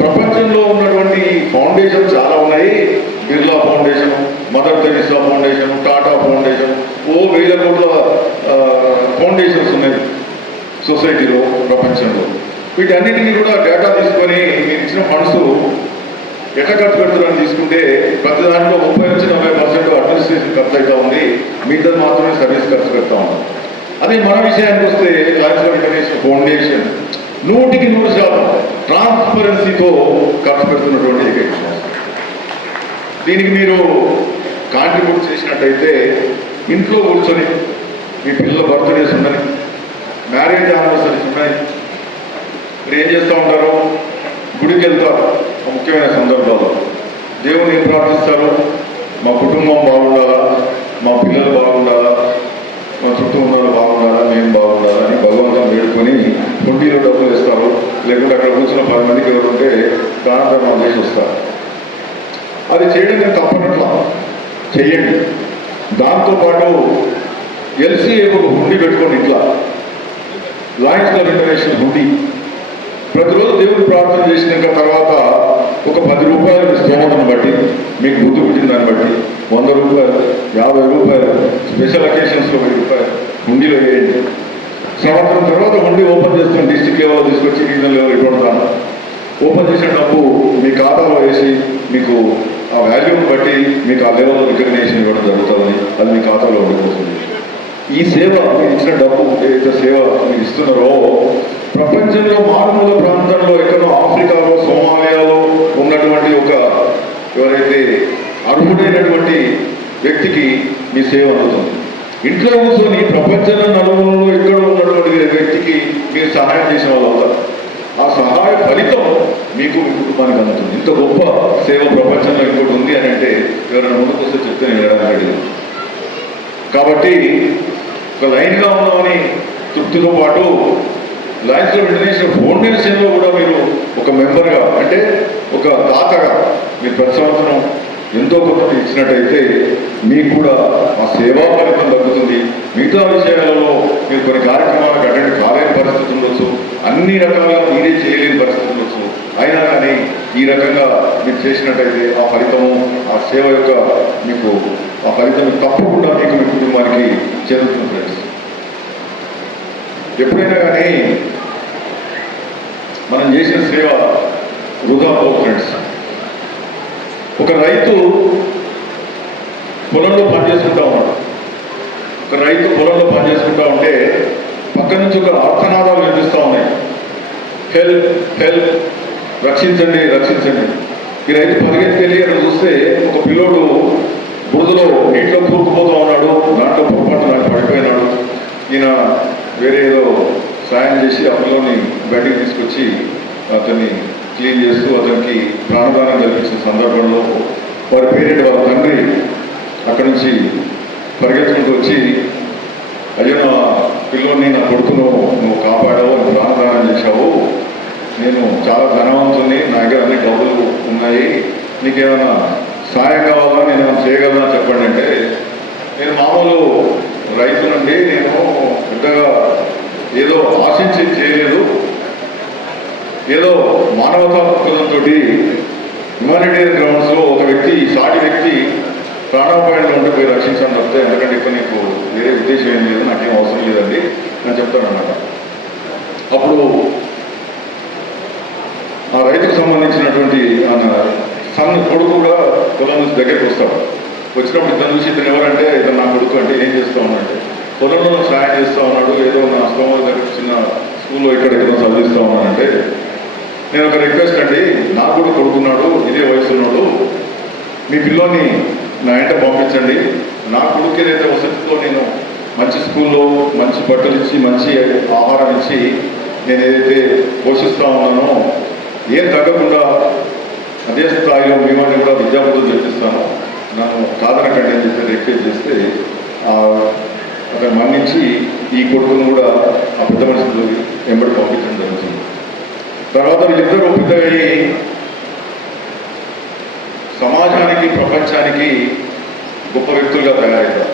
ప్రపంచంలో ఉన్నటువంటి ఫౌండేషన్ చాలా ఉన్నాయి. Birla foundation, mother Teresa foundation, Tata foundation, 1000 కోట్ల ఫౌండేషన్స్ ఉన్నాయి సొసైటీలో ప్రపంచంలో. వీటన్నిటినీ కూడా డేటా తీసుకొని మీరు ఇచ్చిన ఫండ్స్ ఎట్లా ఖర్చు పెడుతున్నారని తీసుకుంటే ప్రతి దాంట్లో 30-40% అడ్మినిస్ట్రేషన్ ఖర్చు అవుతా ఉంది, మిగతాది మాత్రమే సర్వీస్ ఖర్చు పెడతా ఉన్నాం. అదే మన విషయానికి వస్తే లయన్స్ క్లబ్ ఇంటర్నేషనల్ ఫౌండేషన్ 100% ట్రాన్స్పరెన్సీతో ఖర్చు పెడుతున్నటువంటి ఏకైక సంస్థ. దీనికి మీరు కాంట్రిబ్యూట్ చేసినట్టయితే ఇంట్లో కూర్చొని మీ పిల్లల బర్త్డేస్ ఉన్నాయి, మ్యారేజ్ యానివర్సరీస్ ఉన్నాయి, మీరు ఏం చేస్తూ ఉంటారు? గుడికి వెళ్తారు. ముఖ్యమైన సందర్భాలు దేవుని ఏం ప్రార్థిస్తారు? మా కుటుంబం బాగుండాలా, మా పిల్లలు బాగుండాలా, మా చుట్టూ ఉన్న వాళ్ళు బాగుండాలా, మేము బాగుండాలా అని భగవంతుని వేడుకొని హుండీలో డబ్బులు ఇస్తారు. లేకుంటే అక్కడ కూర్చున్న 10 మందికి ఎవరుంటే దాన ధర్మం చేసి వస్తారు. అది చేయడం నేను తప్పనట్లా చెయ్యండి. దాంతోపాటు ఎల్సీఏ ఒక హుండీ పెట్టుకోండి ఇంట్లో. లయన్స్ క్లబ్ ఇంటర్నేషనల్ హుండీ ప్రతిరోజు దేవుడు ప్రార్థన చేసినాక తర్వాత ఒక 10 రూపాయలు మీ స్తోమతను బట్టి, మీకు బుద్ధి పుట్టిన దాన్ని బట్టి 100 రూపాయలు, 50 రూపాయలు, స్పెషల్ అకేషన్స్లో 1000 రూపాయలు హుండీలో వేయండి. సంవత్సరం తర్వాత హుండీ ఓపెన్ చేస్తాం. డిస్ట్రిక్ట్ లెవెల్లో తీసుకొచ్చి రీజనల్ లెవెల్ ఇవ్వడం ఓపెన్ చేసిన డబ్బు మీ ఖాతాలో వేసి మీకు ఆ వాల్యూని బట్టి మీకు ఆ లెవెల్లో రికగ్నేషన్ ఇవ్వడం జరుగుతుంది. అది మీ ఖాతాలో ఉండిపోతుంది. ఈ సేవ మీరు ఇచ్చిన డబ్బు ఏదైతే సేవ మీరు ఇస్తున్నారో ప్రపంచంలో మారుమూల ప్రాంతంలో ఎక్కడో ఆఫ్రికాలో, సోమాలియాలో ఉన్నటువంటి ఒక ఎవరైతే అర్హుడైనటువంటి వ్యక్తికి మీ సేవ అందుతుంది. ఇంట్లో కూర్చొని ప్రపంచంలో నలుగురులో ఎక్కడో ఉన్నటువంటి వ్యక్తికి మీరు సహాయం చేసిన వాళ్ళు అవుతారు. ఆ సహాయ ఫలితం మీకు మీ కుటుంబానికి అందుతుంది. ఇంత గొప్ప సేవ ప్రపంచంలో ఇంకోటి ఉంది అని అంటే ఎవరైనా ముందుకు వస్తే చెప్తే నేను వెళ్ళడానికి. కాబట్టి ఒక లైన్గా ఉన్నామని తృప్తితో పాటు లయన్స్ క్లబ్ ఇంటర్నేషనల్ ఫౌండేషన్లో కూడా మీరు ఒక మెంబర్గా అంటే ఒక దాతగా మీరు ప్రతి సంవత్సరం ఎంతో కొంత ఇచ్చినట్టయితే మీకు కూడా ఆ సేవా ఫలితం దక్కుతుంది. మిగతా విషయాలలో మీరు కొన్ని కార్యక్రమాలకు అటెండ్ కాలేని పరిస్థితి ఉండొచ్చు, అన్ని రకాలుగా మీరే చేయలేని పరిస్థితి ఉండొచ్చు. అయినా కానీ ఈ రకంగా మీరు చేసినట్టయితే ఆ ఫలితము, ఆ సేవ యొక్క మీకు ఆ ఫలితం తప్పకుండా మీకు మీ కుటుంబానికి చెందుతుంది ఫ్రెండ్స్. ఎప్పుడైనా కానీ మనం చేసిన సేవ వృధా పోదు ఫ్రెండ్స్. ఒక రైతు పొలంలో పనిచేసుకుంటా ఉన్నాడు. ఒక రైతు పొలంలో పనిచేసుకుంటా ఉంటే పక్క నుంచి ఒక ఆర్తనాదాలు వినిపిస్తూ ఉన్నాయి. హెల్ప్ హెల్ప్, రక్షించండి రక్షించండి. ఈ రైతు పరిగెత్తుకెళ్ళి అక్కడ చూస్తే ఒక పిల్లోడు బురదలో నీటిలో కూరుకుపోతూ ఉన్నాడు. దాంట్లో పొరపాటు నాకు పడిపోయినాడు. ఈయన వేరే ఏదో సాయం చేసి ఆ పిల్లోని బయటికి తీసుకొచ్చి అతన్ని క్లీన్ చేస్తూ అతనికి ప్రాణదానం కల్పించిన సందర్భంలో వారి పేరెంట్, వాళ్ళ తండ్రి అక్కడి నుంచి పరిగెత్తుకుంటూ వచ్చి, అయ్యో నా పిల్లోని, నా కొడుకును నువ్వు కాపాడావు, నువ్వు ప్రాణదానం చేశావు, నేను చాలా ధనవంతుని, నా దగ్గర అన్ని డబ్బులు ఉన్నాయి, నీకేమైనా సాయం కావాలా, నేను ఏమైనా చేయగలనా చెప్పండి అంటే, నేను మామూలు రైతు నుండి నేను పెద్దగా ఏదో ఆశించి చేయలేదు, ఏదో మానవతా దృక్పథంతో హ్యుమానిటేరియన్ గ్రౌండ్స్లో ఒక వ్యక్తి, సాటి వ్యక్తి ప్రాణాపాయంలో ఉంటే పోయి రక్షించడం తప్పితే ఎందుకంటే ఇక్కడ నీకు వేరే ఉద్దేశం ఏం లేదు, నాకేం అవసరం లేదండి నేను చెప్తానన్నమాట. అప్పుడు ఆ రైతుకు సంబంధించినటువంటి సన్న కొడుకు కూడా పొలం నుంచి దగ్గరికి వస్తాడు. వచ్చినప్పుడు ఇతను చూసి, ఇతను ఎవరంటే ఇతను నా కొడుకు అంటే ఏం చేస్తూ ఉన్నాడంటే పొలంలో సాయం చేస్తూ ఉన్నాడు, ఏదో నా స్తోమత దగ్గర చిన్న స్కూల్లో ఇక్కడ ఏదో చదివిస్తూ ఉన్నానంటే, నేను ఒక రిక్వెస్ట్ అండి, నాకు కూడా కొడుకున్నాడు, ఇదే వయసు ఉన్నాడు, మీ పిల్లోని నా ఇంట పంపించండి, నా కొడుకు ఏదైతే వసతితో నేను మంచి స్కూల్లో మంచి బట్టలు ఇచ్చి మంచి ఆహారం ఇచ్చి నేను ఏదైతే పోషిస్తూ ఉన్నానో ఏం తగ్గకుండా అదే స్థాయిలో మిమ్మల్ని కూడా విద్యాబుద్ధులు చెప్పిస్తాను, నన్ను కాదనకండి అని చెప్పి రిక్వెస్ట్ చేస్తే అతను మన్నించి ఈ కొడుకును కూడా ఆ పెద్ద మనుషులు వెంబడి పంపించడం జరుగుతుంది. తర్వాత వీళ్ళిద్దరూ పెద్దయ్యి సమాజానికి ప్రపంచానికి గొప్ప వ్యక్తులుగా తయారయ్యారు.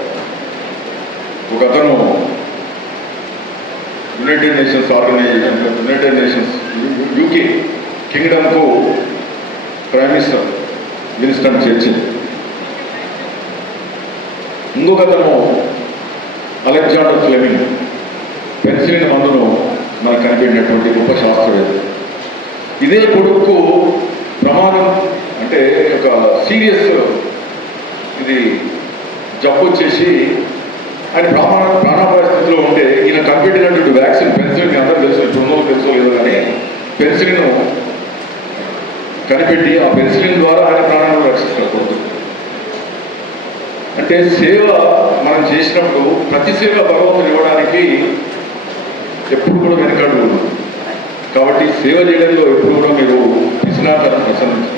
ఒక అతను united nations organization, united nations UK కింగ్డమ్కు ప్రైమ్ మినిస్టర్ విన్స్టన్ చర్చిల్. ఇంకొక అతను అలెగ్జాండర్ ఫ్లెమింగ్, పెన్సిలిన్ మందును మనకు కనిపెట్టినటువంటి గొప్ప శాస్త్రవేత్త. ఇదే కొడుకు ప్రమాదం అంటే ఒక సీరియస్ ఇది జబ్బు వచ్చేసి ఆయన ప్రాణాపాయ స్థితిలో ఉంటే ఈయన కనిపెట్టినటువంటి వ్యాక్సిన్ పెన్సిలిన్, మీ అందరూ తెలుసు, ఇప్పుడు తెలుసో లేదో కానీ పెన్సిలిన్ కనిపెట్టి ఆ పెన్సిలిన్ ద్వారా ఆయన ప్రాణాలను రక్షిస్తారు. అంటే సేవ మనం చేసినప్పుడు ప్రతి సేవ భగవంతుడు ఇవ్వడానికి ఎప్పుడు కూడా వెనకాడు. కాబట్టి సేవ చేయడంలో ఎప్పుడు కూడా మీరు పిసినాతను ప్రసన్నించారు.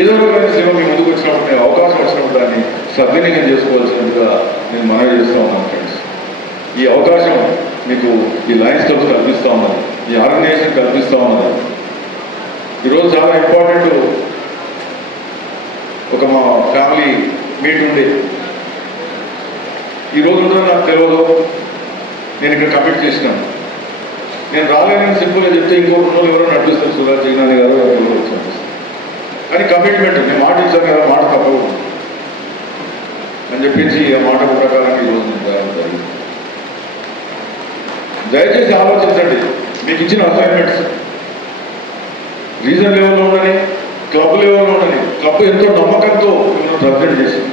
ఏదో రకమైన సేవ మీ ముందుకు వచ్చినప్పుడు, నేను అవకాశం వచ్చినప్పుడు దాన్ని సద్వినియోగం చేసుకోవాల్సినట్టుగా నేను మనవి చేస్తూ ఉన్నాను. ఫ్రెండ్స్, ఈ అవకాశం మీకు ఈ లయన్స్ క్లబ్స్ కల్పిస్తూ ఉన్నది, ఈ ఆర్గనైజేషన్ కల్పిస్తూ ఉన్నది. ఈరోజు చాలా ఇంపార్టెంట్. ఒక మా ఫ్యామిలీ మీట్ ఉండే ఈ రోజు ఉంటుందో నాకు తెలియదు. నేను ఇక్కడ కమిట్ చేసినాను. నేను రాలేనని సింపుల్గా చెప్తే ఇంకో రోజులు ఎవరో నడిపిస్తారు, సుధా జగనాథ్ గారు ఎవరో వచ్చారు. కానీ కమిట్మెంట్, నేను మాట ఇచ్చాను కదా, మాట తప్పకూడదు అని చెప్పించి ఆ మాట ప్రకారం ఈరోజు జరిగింది. దయచేసి ఆలోచించండి. మీకు ఇచ్చిన అసైన్మెంట్స్ రీజన్ లెవెల్లో ఉండని, క్లబ్ లెవెల్లో ఉండని, క్లబ్ ఎంతో నమ్మకంతో మిమ్మల్ని ప్రెసిడెంట్ చేసింది.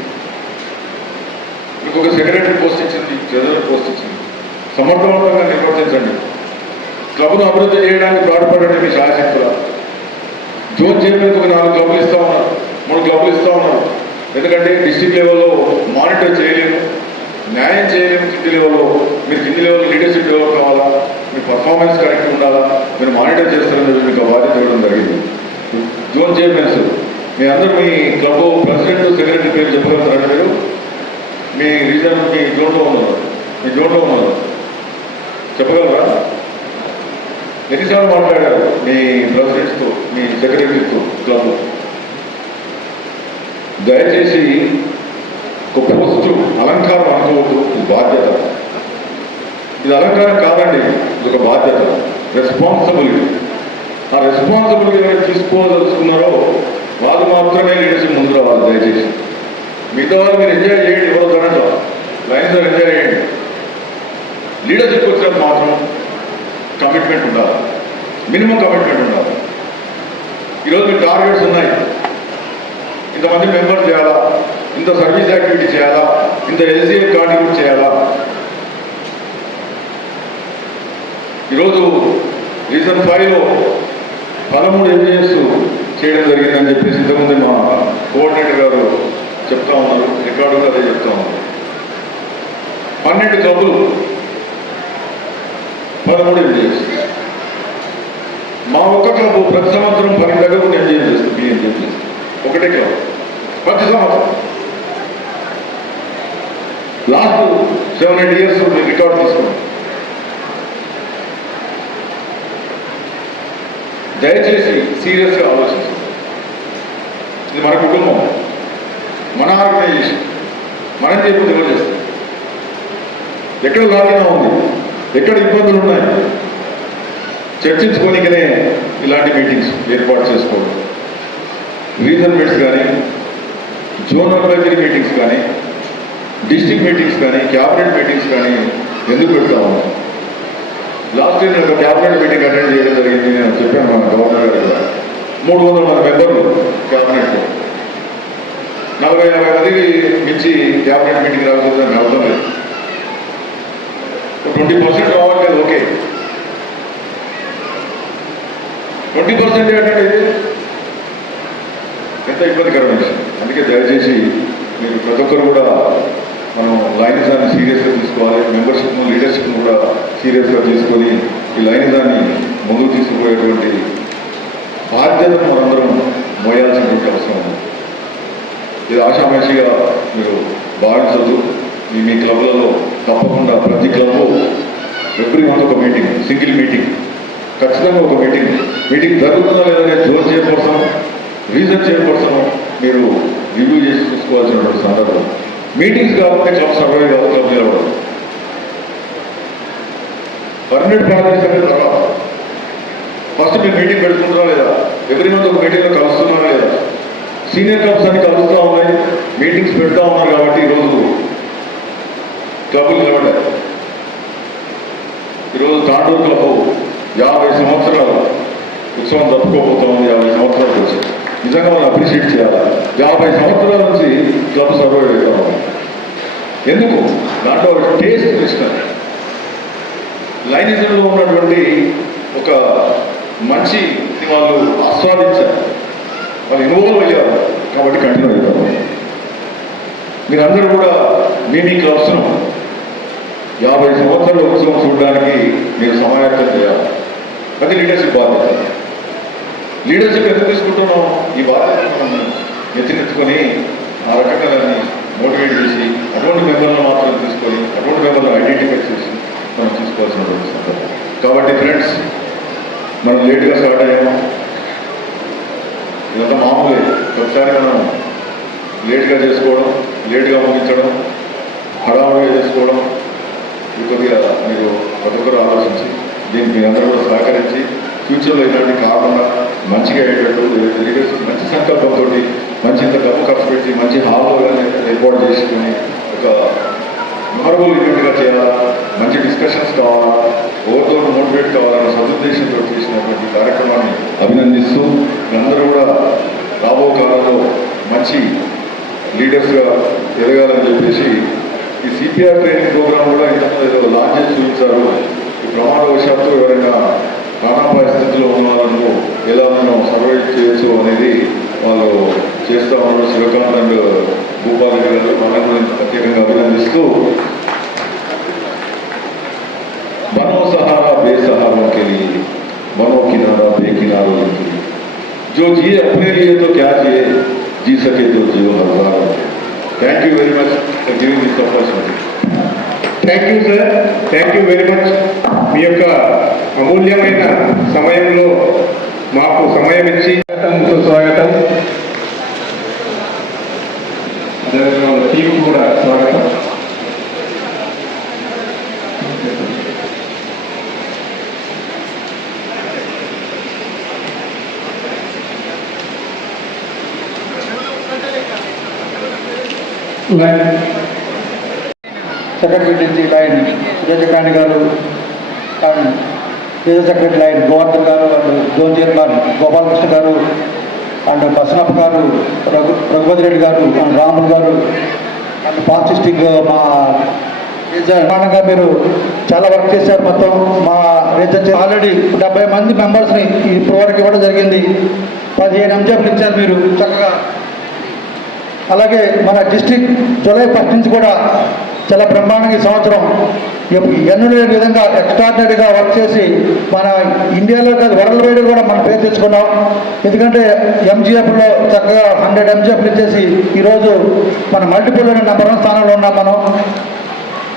మీకు ఒక సెక్రటరీ పోస్ట్ ఇచ్చింది, ట్రెజరర్ పోస్ట్ ఇచ్చింది. సమర్థవంతంగా నిర్వర్తించండి. క్లబ్ను అభివృద్ధి చేయడానికి పాటుపడండి మీ శాయశక్తుల. జోన్ చైర్మన్కి ఒక 4 క్లబ్లు ఇస్తూ ఉన్నారు, 3 క్లబ్లు ఇస్తూ ఉన్నారు. ఎందుకంటే డిస్ట్రిక్ట్ లెవెల్లో మానిటర్ చేయలేము, న్యాయం చేయలేము. కింది లెవెల్లో మీరు కింది లెవెల్లో లీడర్షిప్ డెవలప్ కావాలా, మీ పర్ఫార్మెన్స్ కరెక్ట్ ఉండాలా, మీరు మానిటర్ చేస్తారని మీకు బాధ్యత ఇవ్వడం జరిగింది. జోన్ చైర్మన్స్ మీ అందరూ మీ క్లబ్ ప్రెసిడెంట్, సెక్రటరీ పేరు చెప్పగలుగుతారంటే మీరు మీ రీజన్ మీ జోన్లో ఉన్నారు చెప్పగలరా? ఎన్నిసార్లు మాట్లాడారు మీ ప్రెసిడెంట్స్తో, మీ సెక్రటరీతో క్లబ్? దయచేసి ఒక పోస్టు అలంకారం అనుకోవద్దు, ఇది బాధ్యత. ఇది అలంకారం కాదండి, ఇది ఒక బాధ్యత, రెస్పాన్సిబిలిటీ. ఆ రెస్పాన్సిబిలిటీ ఎవరైనా తీసుకోదలుచుకున్నారో వాళ్ళు మాత్రమే లీడర్షిప్ ముందు రావాలి. దయచేసి మిగతా వాళ్ళు మీరు ఎంజాయ్ చేయండి, ఎవరో తనంలో లైన్స్ ఎంజాయ్ చేయండి. లీడర్షిప్ వచ్చినప్పుడు మాత్రం కమిట్మెంట్ ఉండాలి, మినిమం కమిట్మెంట్ ఉండాలి. ఈరోజు మీ టార్గెట్స్ ఉన్నాయి, ఇంతమంది మెంబర్స్ చేయాలా, ఇంత సర్వీస్ యాక్టివిటీ చేయాలా, ఇంత ఎల్సీఎం కాంట్రిబ్యూట్ చేయాలా. ఈరోజు రీజన్ 5లో 13 ఎంజీఎస్ చేయడం జరిగిందని చెప్పేసి ఇంతకుముందు మా కోఆర్డినేటర్ గారు చెప్తా ఉన్నారు, రికార్డు అదే చెప్తా ఉన్నారు. 12 క్లబ్లు, 13 ఎంజీఎస్. మా ఒక్క క్లబ్ ప్రతి సంవత్సరం 10 దగ్గర కూడా ఎంజాయ్ చేస్తుంది. బిఎం చేస్తుంది ఒకటే క్లబ్ ప్రతి సంవత్సరం. లాస్ట్ 7-8 ఇయర్స్ రికార్డు తీసుకున్నాం. దయచేసి సీరియస్గా ఆలోచించండి. ఇది మన కుటుంబం, మన ఆర్గనైజేషన్, మనం చెప్పి ఎవరు చేస్తాం. ఎక్కడ లాగినా ఉంది, ఎక్కడ ఇబ్బందులు ఉన్నాయి చర్చించుకోనికనే ఇలాంటి మీటింగ్స్ ఏర్పాటు చేసుకోవడం. రీజన్ మీట్స్ కానీ, జోన్ అడ్వైజరీ మీటింగ్స్ కానీ, డిస్ట్రిక్ట్ మీటింగ్స్ కానీ, క్యాబినెట్ మీటింగ్స్ కానీ ఎందుకు పెడతాము? లాస్ట్ ఇయర్ నేను క్యాబినెట్ మీటింగ్ అటెండ్ చేయడం జరిగింది. నేను చెప్పాను మన గవర్నర్ గారు 300 మంది మెంబర్లు క్యాబినెట్లో, 40-50 మందికి మించి క్యాబినెట్ మీటింగ్ రాకపోతే నాకు అర్థం లేదు. 20% రావట్లేదు. ఓకే, 20% ఏంటంటే ఇది ఎంత ఇబ్బందికరమైన విషయం. అందుకే దయచేసి మీరు ప్రతి ఒక్కరు కూడా మనం లైనిజాన్ని సీరియస్గా తీసుకోవాలి. మెంబర్షిప్ను, లీడర్షిప్ను కూడా సీరియస్గా తీసుకొని ఈ లైనిజాన్ని ముందుకు తీసుకుపోయేటువంటి బాధ్యతను మనందరం మోయాల్సినటువంటి అవసరం ఉంది. ఇది ఆషామాషిగా మీరు భావించద్దు. మీ క్లబ్లలో తప్పకుండా ప్రతి క్లబ్ ఎవ్రీ మంత్ ఒక మీటింగ్, సింగిల్ మీటింగ్, ఖచ్చితంగా ఒక మీటింగ్ జరుగుతుందా లేదనే జోన్ చైర్పర్సన్, రీజన్ చైర్పర్సన్ మీరు రివ్యూ చేసి చూసుకోవాల్సినటువంటి సందర్భం. మీటింగ్స్ కాకపోతే క్లబ్ సర్వే కాదు, క్లబ్ నిలబడదు. పర్మనెంట్ ప్రాజెక్ట్స్ అనేది తర్వాత ఫస్ట్ మీరు మీటింగ్ పెడుతున్నారా లేదా, ఎవ్రీ మంత్ ఒక మీటింగ్లో కలుస్తున్నారా లేదా, సీనియర్ క్లబ్స్ అని కలుస్తూ ఉన్నాయి, మీటింగ్స్ పెడతా ఉన్నారు కాబట్టి ఈరోజు క్లబ్లు నిలబడ్డాయి. ఈరోజు తాండూరు క్లబ్ 50 సంవత్సరాలు ఉత్సవం జరుపుకోబోతుంది. 50 సంవత్సరాలకు వచ్చి నిజంగా మనం అప్రిషియేట్ చేయాలి. 50 సంవత్సరాల నుంచి క్లబ్ సర్వే అవుతాం. ఎందుకు? దాంట్లో టేస్ట్ తెలిసినది, లైనిజంలో ఉన్నటువంటి ఒక మంచి వాళ్ళు ఆస్వాదించారు, వాళ్ళు ఇన్వాల్వ్ అయ్యారు కాబట్టి కంటిన్యూ అవుతారు. మీరందరూ కూడా మీ క్లబ్స్ను 50 సంవత్సరాల ఉత్సవం చూడడానికి మీరు సమాయత్తం చేయాలి. అది లీడర్షిప్ బాధ్యత. లీడర్షిప్ ఎందుకు తీసుకుంటున్నాం? ఈ బాధ్యతను మనం ఎత్తినెత్తుకొని ఆ రకంగా దాన్ని మోటివేట్ చేసి అటువంటి మెంబర్లను మాత్రం తీసుకొని అటువంటి మెంబర్లను ఐడెంటిఫై చేసి మనం తీసుకోవాల్సినటువంటి సందర్భం. కాబట్టి ఫ్రెండ్స్, మనం లేట్గా స్టార్ట్ అయ్యాము. ఇదంతా మామూలే. ఒకసారి మనం లేట్గా చేసుకోవడం, లేట్గా ముగించడం, హడావుడిగా చేసుకోవడం, కొద్దిగా మీరు ప్రతి ఒక్కరు ఆలోచించి దీనికి మీరందరూ కూడా సహకరించి ఫ్యూచర్లో ఇలాంటి కాకుండా మంచిగా అయ్యేటట్టు లీడర్స్ మంచి సంకల్పంతో మంచి ఇంత డబ్బు ఖర్చు పెట్టి మంచి హాల్లో ఏర్పాటు చేసుకుని ఒక మెమరబుల్ ఈవెంట్గా చేయాలా, మంచి డిస్కషన్స్ కావాలా, ఓవర్తో మోటివేట్ కావాలన్న సదుద్దేశంతో చేసినటువంటి కార్యక్రమాన్ని అభినందిస్తూ అందరూ కూడా రాబో కాలంలో మంచి లీడర్స్గా ఎదగాలని చెప్పేసి ఈ సిపిఆర్ ట్రైనింగ్ ప్రోగ్రామ్ కూడా ఇంతకుముందు ఏదో లాంచ్ చేసి చూపించారు. ఈ ప్రమాదవశాత్తు ఎవరైనా ప్రాణాపాయ స్థితిలో ఉన్న వాళ్ళను ఎలా మనం సర్వైవ్ చేయొచ్చు అనేది వాళ్ళు చేస్తూ ఉన్నారు. శివకాంత్ అండ్ భూపాల్ రెడ్డి గారు వాళ్ళని కూడా ప్రత్యేకంగా అభినందిస్తూ बनो सहारा बेसहारा के लिए, बनो किनारा बेकिनारों के लिए, जो जिए अपने लिए तो क्या जिए, जी सके तो जियो हर बार. Thank you very much for giving this opportunity. Thank you sir, thank you very much. మీ యొక్క అమూల్యమైన సమయంలో మాకు సమయం ఇచ్చి సుస్వాగతం. అదేవిధంగా టీం కూడా స్వాగతం. సెక్రటరీ నుంచి లైన్ సుజాచకాండి గారు and leader secretary line Govardhan గారు అండ్ జోన్ చైర్మన్ గోపాలకృష్ణ గారు అండ్ బసనప్ప గారు, రఘుపతి రెడ్డి గారు అండ్ రాములు గారు అండ్ పాస్టిస్టిక్ మా రీజన్గా మీరు చాలా వర్క్ చేశారు. మొత్తం మా రీజన్ ఆల్రెడీ 70 మంది మెంబర్స్ని ఇప్పటివరకు ఇవ్వడం జరిగింది. 15 ఎంజాబ్లు ఇచ్చారు మీరు చక్కగా. అలాగే మన డిస్ట్రిక్ట్ జూలై 1 నుంచి కూడా చాలా బ్రహ్మాండంగా ఈ సంవత్సరం ఎన్నడూ లేని విధంగా ఎక్స్ట్రాడినరీగా వర్క్ చేసి మన ఇండియాలో కాదు వరల్డ్ వైడ్ కూడా మనం పేరు తెచ్చుకున్నాం. ఎందుకంటే ఎంజీఎఫ్లో చక్కగా 100 ఎంజీఎఫ్లు ఇచ్చేసి ఈరోజు మన మల్టిపుల్లోనే నెంబర్ 1 స్థానంలో ఉన్నాం మనం.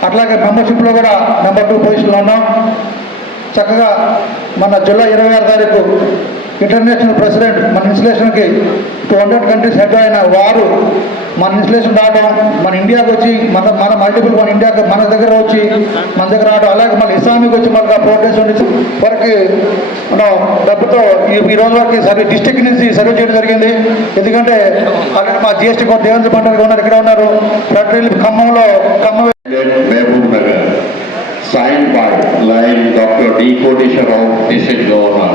అట్లాగే మెంబర్షిప్లో కూడా నెంబర్ 2 పొజిషన్లో ఉన్నాం. చక్కగా మన జూలై 26 తారీఖు ఇంటర్నేషనల్ ప్రెసిడెంట్ మన ఇన్స్టిట్యూషన్కి 200 కంట్రీస్ హెడ్ అయిన వారు మన ఇన్స్టిట్యూషన్ రావడం, మన ఇండియాకి వచ్చి మన మల్టిపుల్ మన ఇండియాకి మన దగ్గర వచ్చి మన దగ్గర రావడం, అలాగే మన ఇస్లామిక్ వచ్చి మనకు 4 days వరకు మనం డబ్బుతో ఈ రోజు వరకు డిస్ట్రిక్ట్ నుంచి సర్వే చేయడం జరిగింది. ఎందుకంటే అలాగే మా జిఎస్టీ కోర్టు దేవేంద్ర పంటలు ఉన్నారు, ఇక్కడ ఉన్నారు. ఫ్యాక్టరీలు ఖమ్మంలో Mehboob Nagar, signed by line Dr. D. Kodeshwar Rao, District Governor.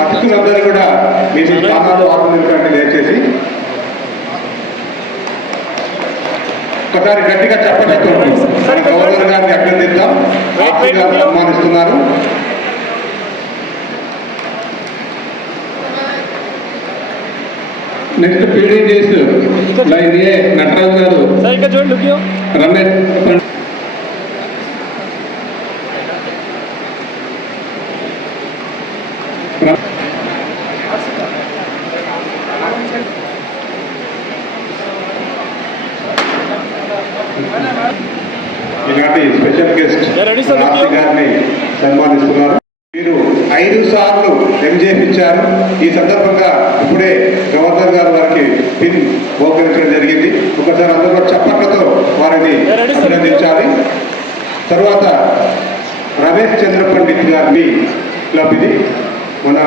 భక్తులందరూ కూడా మీ స్థానాలు ఆత్మనిర్భరంగా దయచేసి ఒకసారి గట్టిగా చెప్పట్టు గవర్నర్ గారిని అభ్యర్థిద్దాం. సన్మానిస్తున్నారు. నెక్స్ట్ పీడీజీస్ లైన్ ఏ నటరాజు గారు, రమేష్ ఈనాటి స్పెషల్ గెస్ట్ గారిని సన్మానిస్తున్నారు. మీరు 5 సార్లు ఎంజేఎఫ్ ఇచ్చారు. ఈ సందర్భంగా ఇప్పుడే గవర్నర్ గారు వారికి పిన్ బహుకరించడం జరిగింది. ఒకసారి అందరూ చప్పట్లతో వారిని అభినందించాలి. తర్వాత రమేష్ చంద్ర పండిత్ గారిని క్లబ్ ఇది మన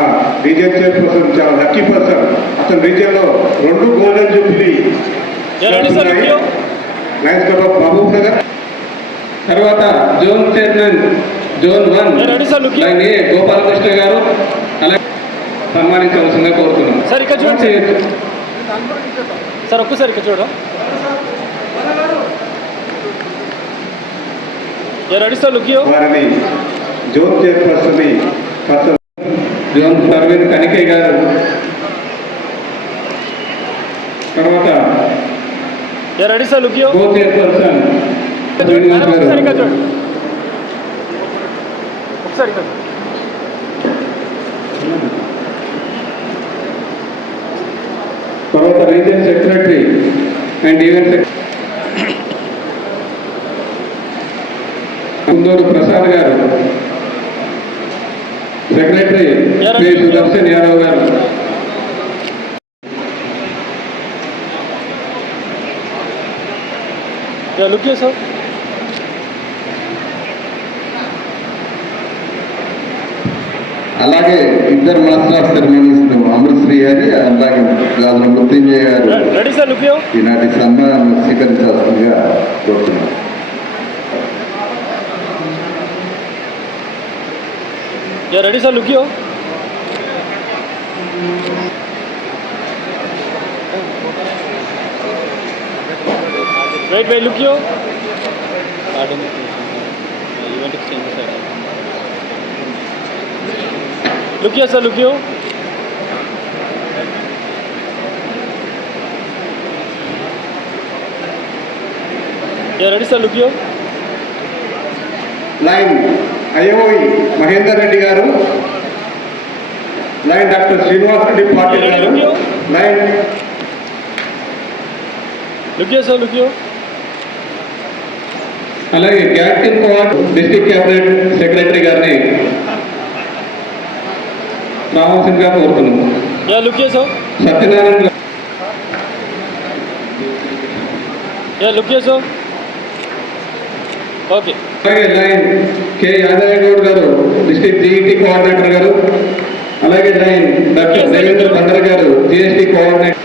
రీజియన్ చైర్పర్సన్, చాలా లక్కీ పర్సన్. అతను రీజియన్లో 2 golden jubilee Lions club of Mahbubnagar. తర్వాత zone chairman zone 1 line A Gopalakrishna గారు అలాగే సన్మానించవలసిందిగా కోరుతున్నాం. సార్ ఇక్కడ చూడండి సార్, ఒక్కసారి ఇక్కడ చూడ రెడీ సార్ లుక్ వారిని జోన్ చైర్పర్సన్ జోన్ సర్వీన్ కనికే గారు. తర్వాత రెడీ సార్ లుక్ కో చైర్పర్సన్ ఒకసారి ఇక్కడ చూడు, ఒకసారి ఇక్కడ తర్వాత region secretary and event Kunduru Prasad గారు, సెక్రటరీ శ్రీ సుదర్శన్ యాదవ్ గారు. Look sir. అలాగే 2 మాస్టర్ ఆఫ్ సెరమనీస్ అమృతశ్రీ గారి అలాగే గాజుల మృత్యుంజయ గారు రెడీ సార్ లుక్ ఈనాటి సన్మానం స్వీకరించాల్సిందిగా కోరుతున్నాను. Ready sir look wait wait look event exchange sir look sir look ready sir look line అయ్యోయి Mahender Reddy garu, line doctor Srinivas Reddy Patil garu, line look sir look అలాగే captain coord district cabinet secretary గారిని రావాల్సిందిగా కోరుతున్నాం. Look sir Satyanarayana look sir okay. అలాగే line K Yadav Goud garu, district GET coordinator గారు. అలాగే line doctor Devendra Bandar garu, GST coordinator.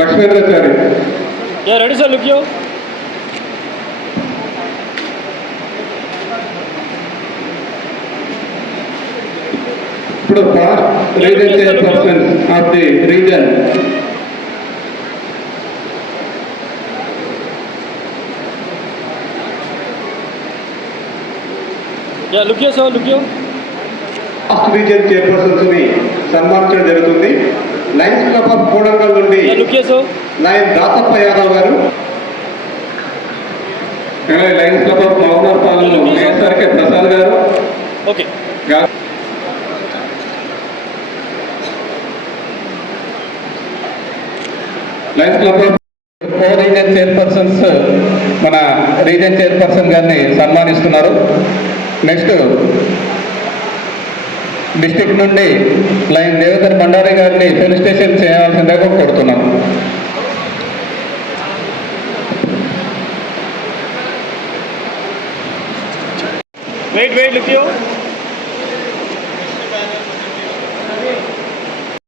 Lakshmendrachari ready sir look ఇప్పుడు past region chairperson of the region look sir look past region chairpersons ని సన్మానించడం జరుగుతుంది. లయన్స్ క్లబ్ ఆఫ్ కోడంగల్ నుండి look sir lion Dathappa Yadav garu. Lions club of Mahabub పాలన SRK Prasad garu. Okay. Lions club of 4 region chairpersons మన region chairperson గారిని సన్మానిస్తున్నారు. Next district నుండి lion Devender Bhandari గారిని ఫెలిసిటేషన్ చేయాల్సిందిగా కోరుతున్నాం. Wait look you.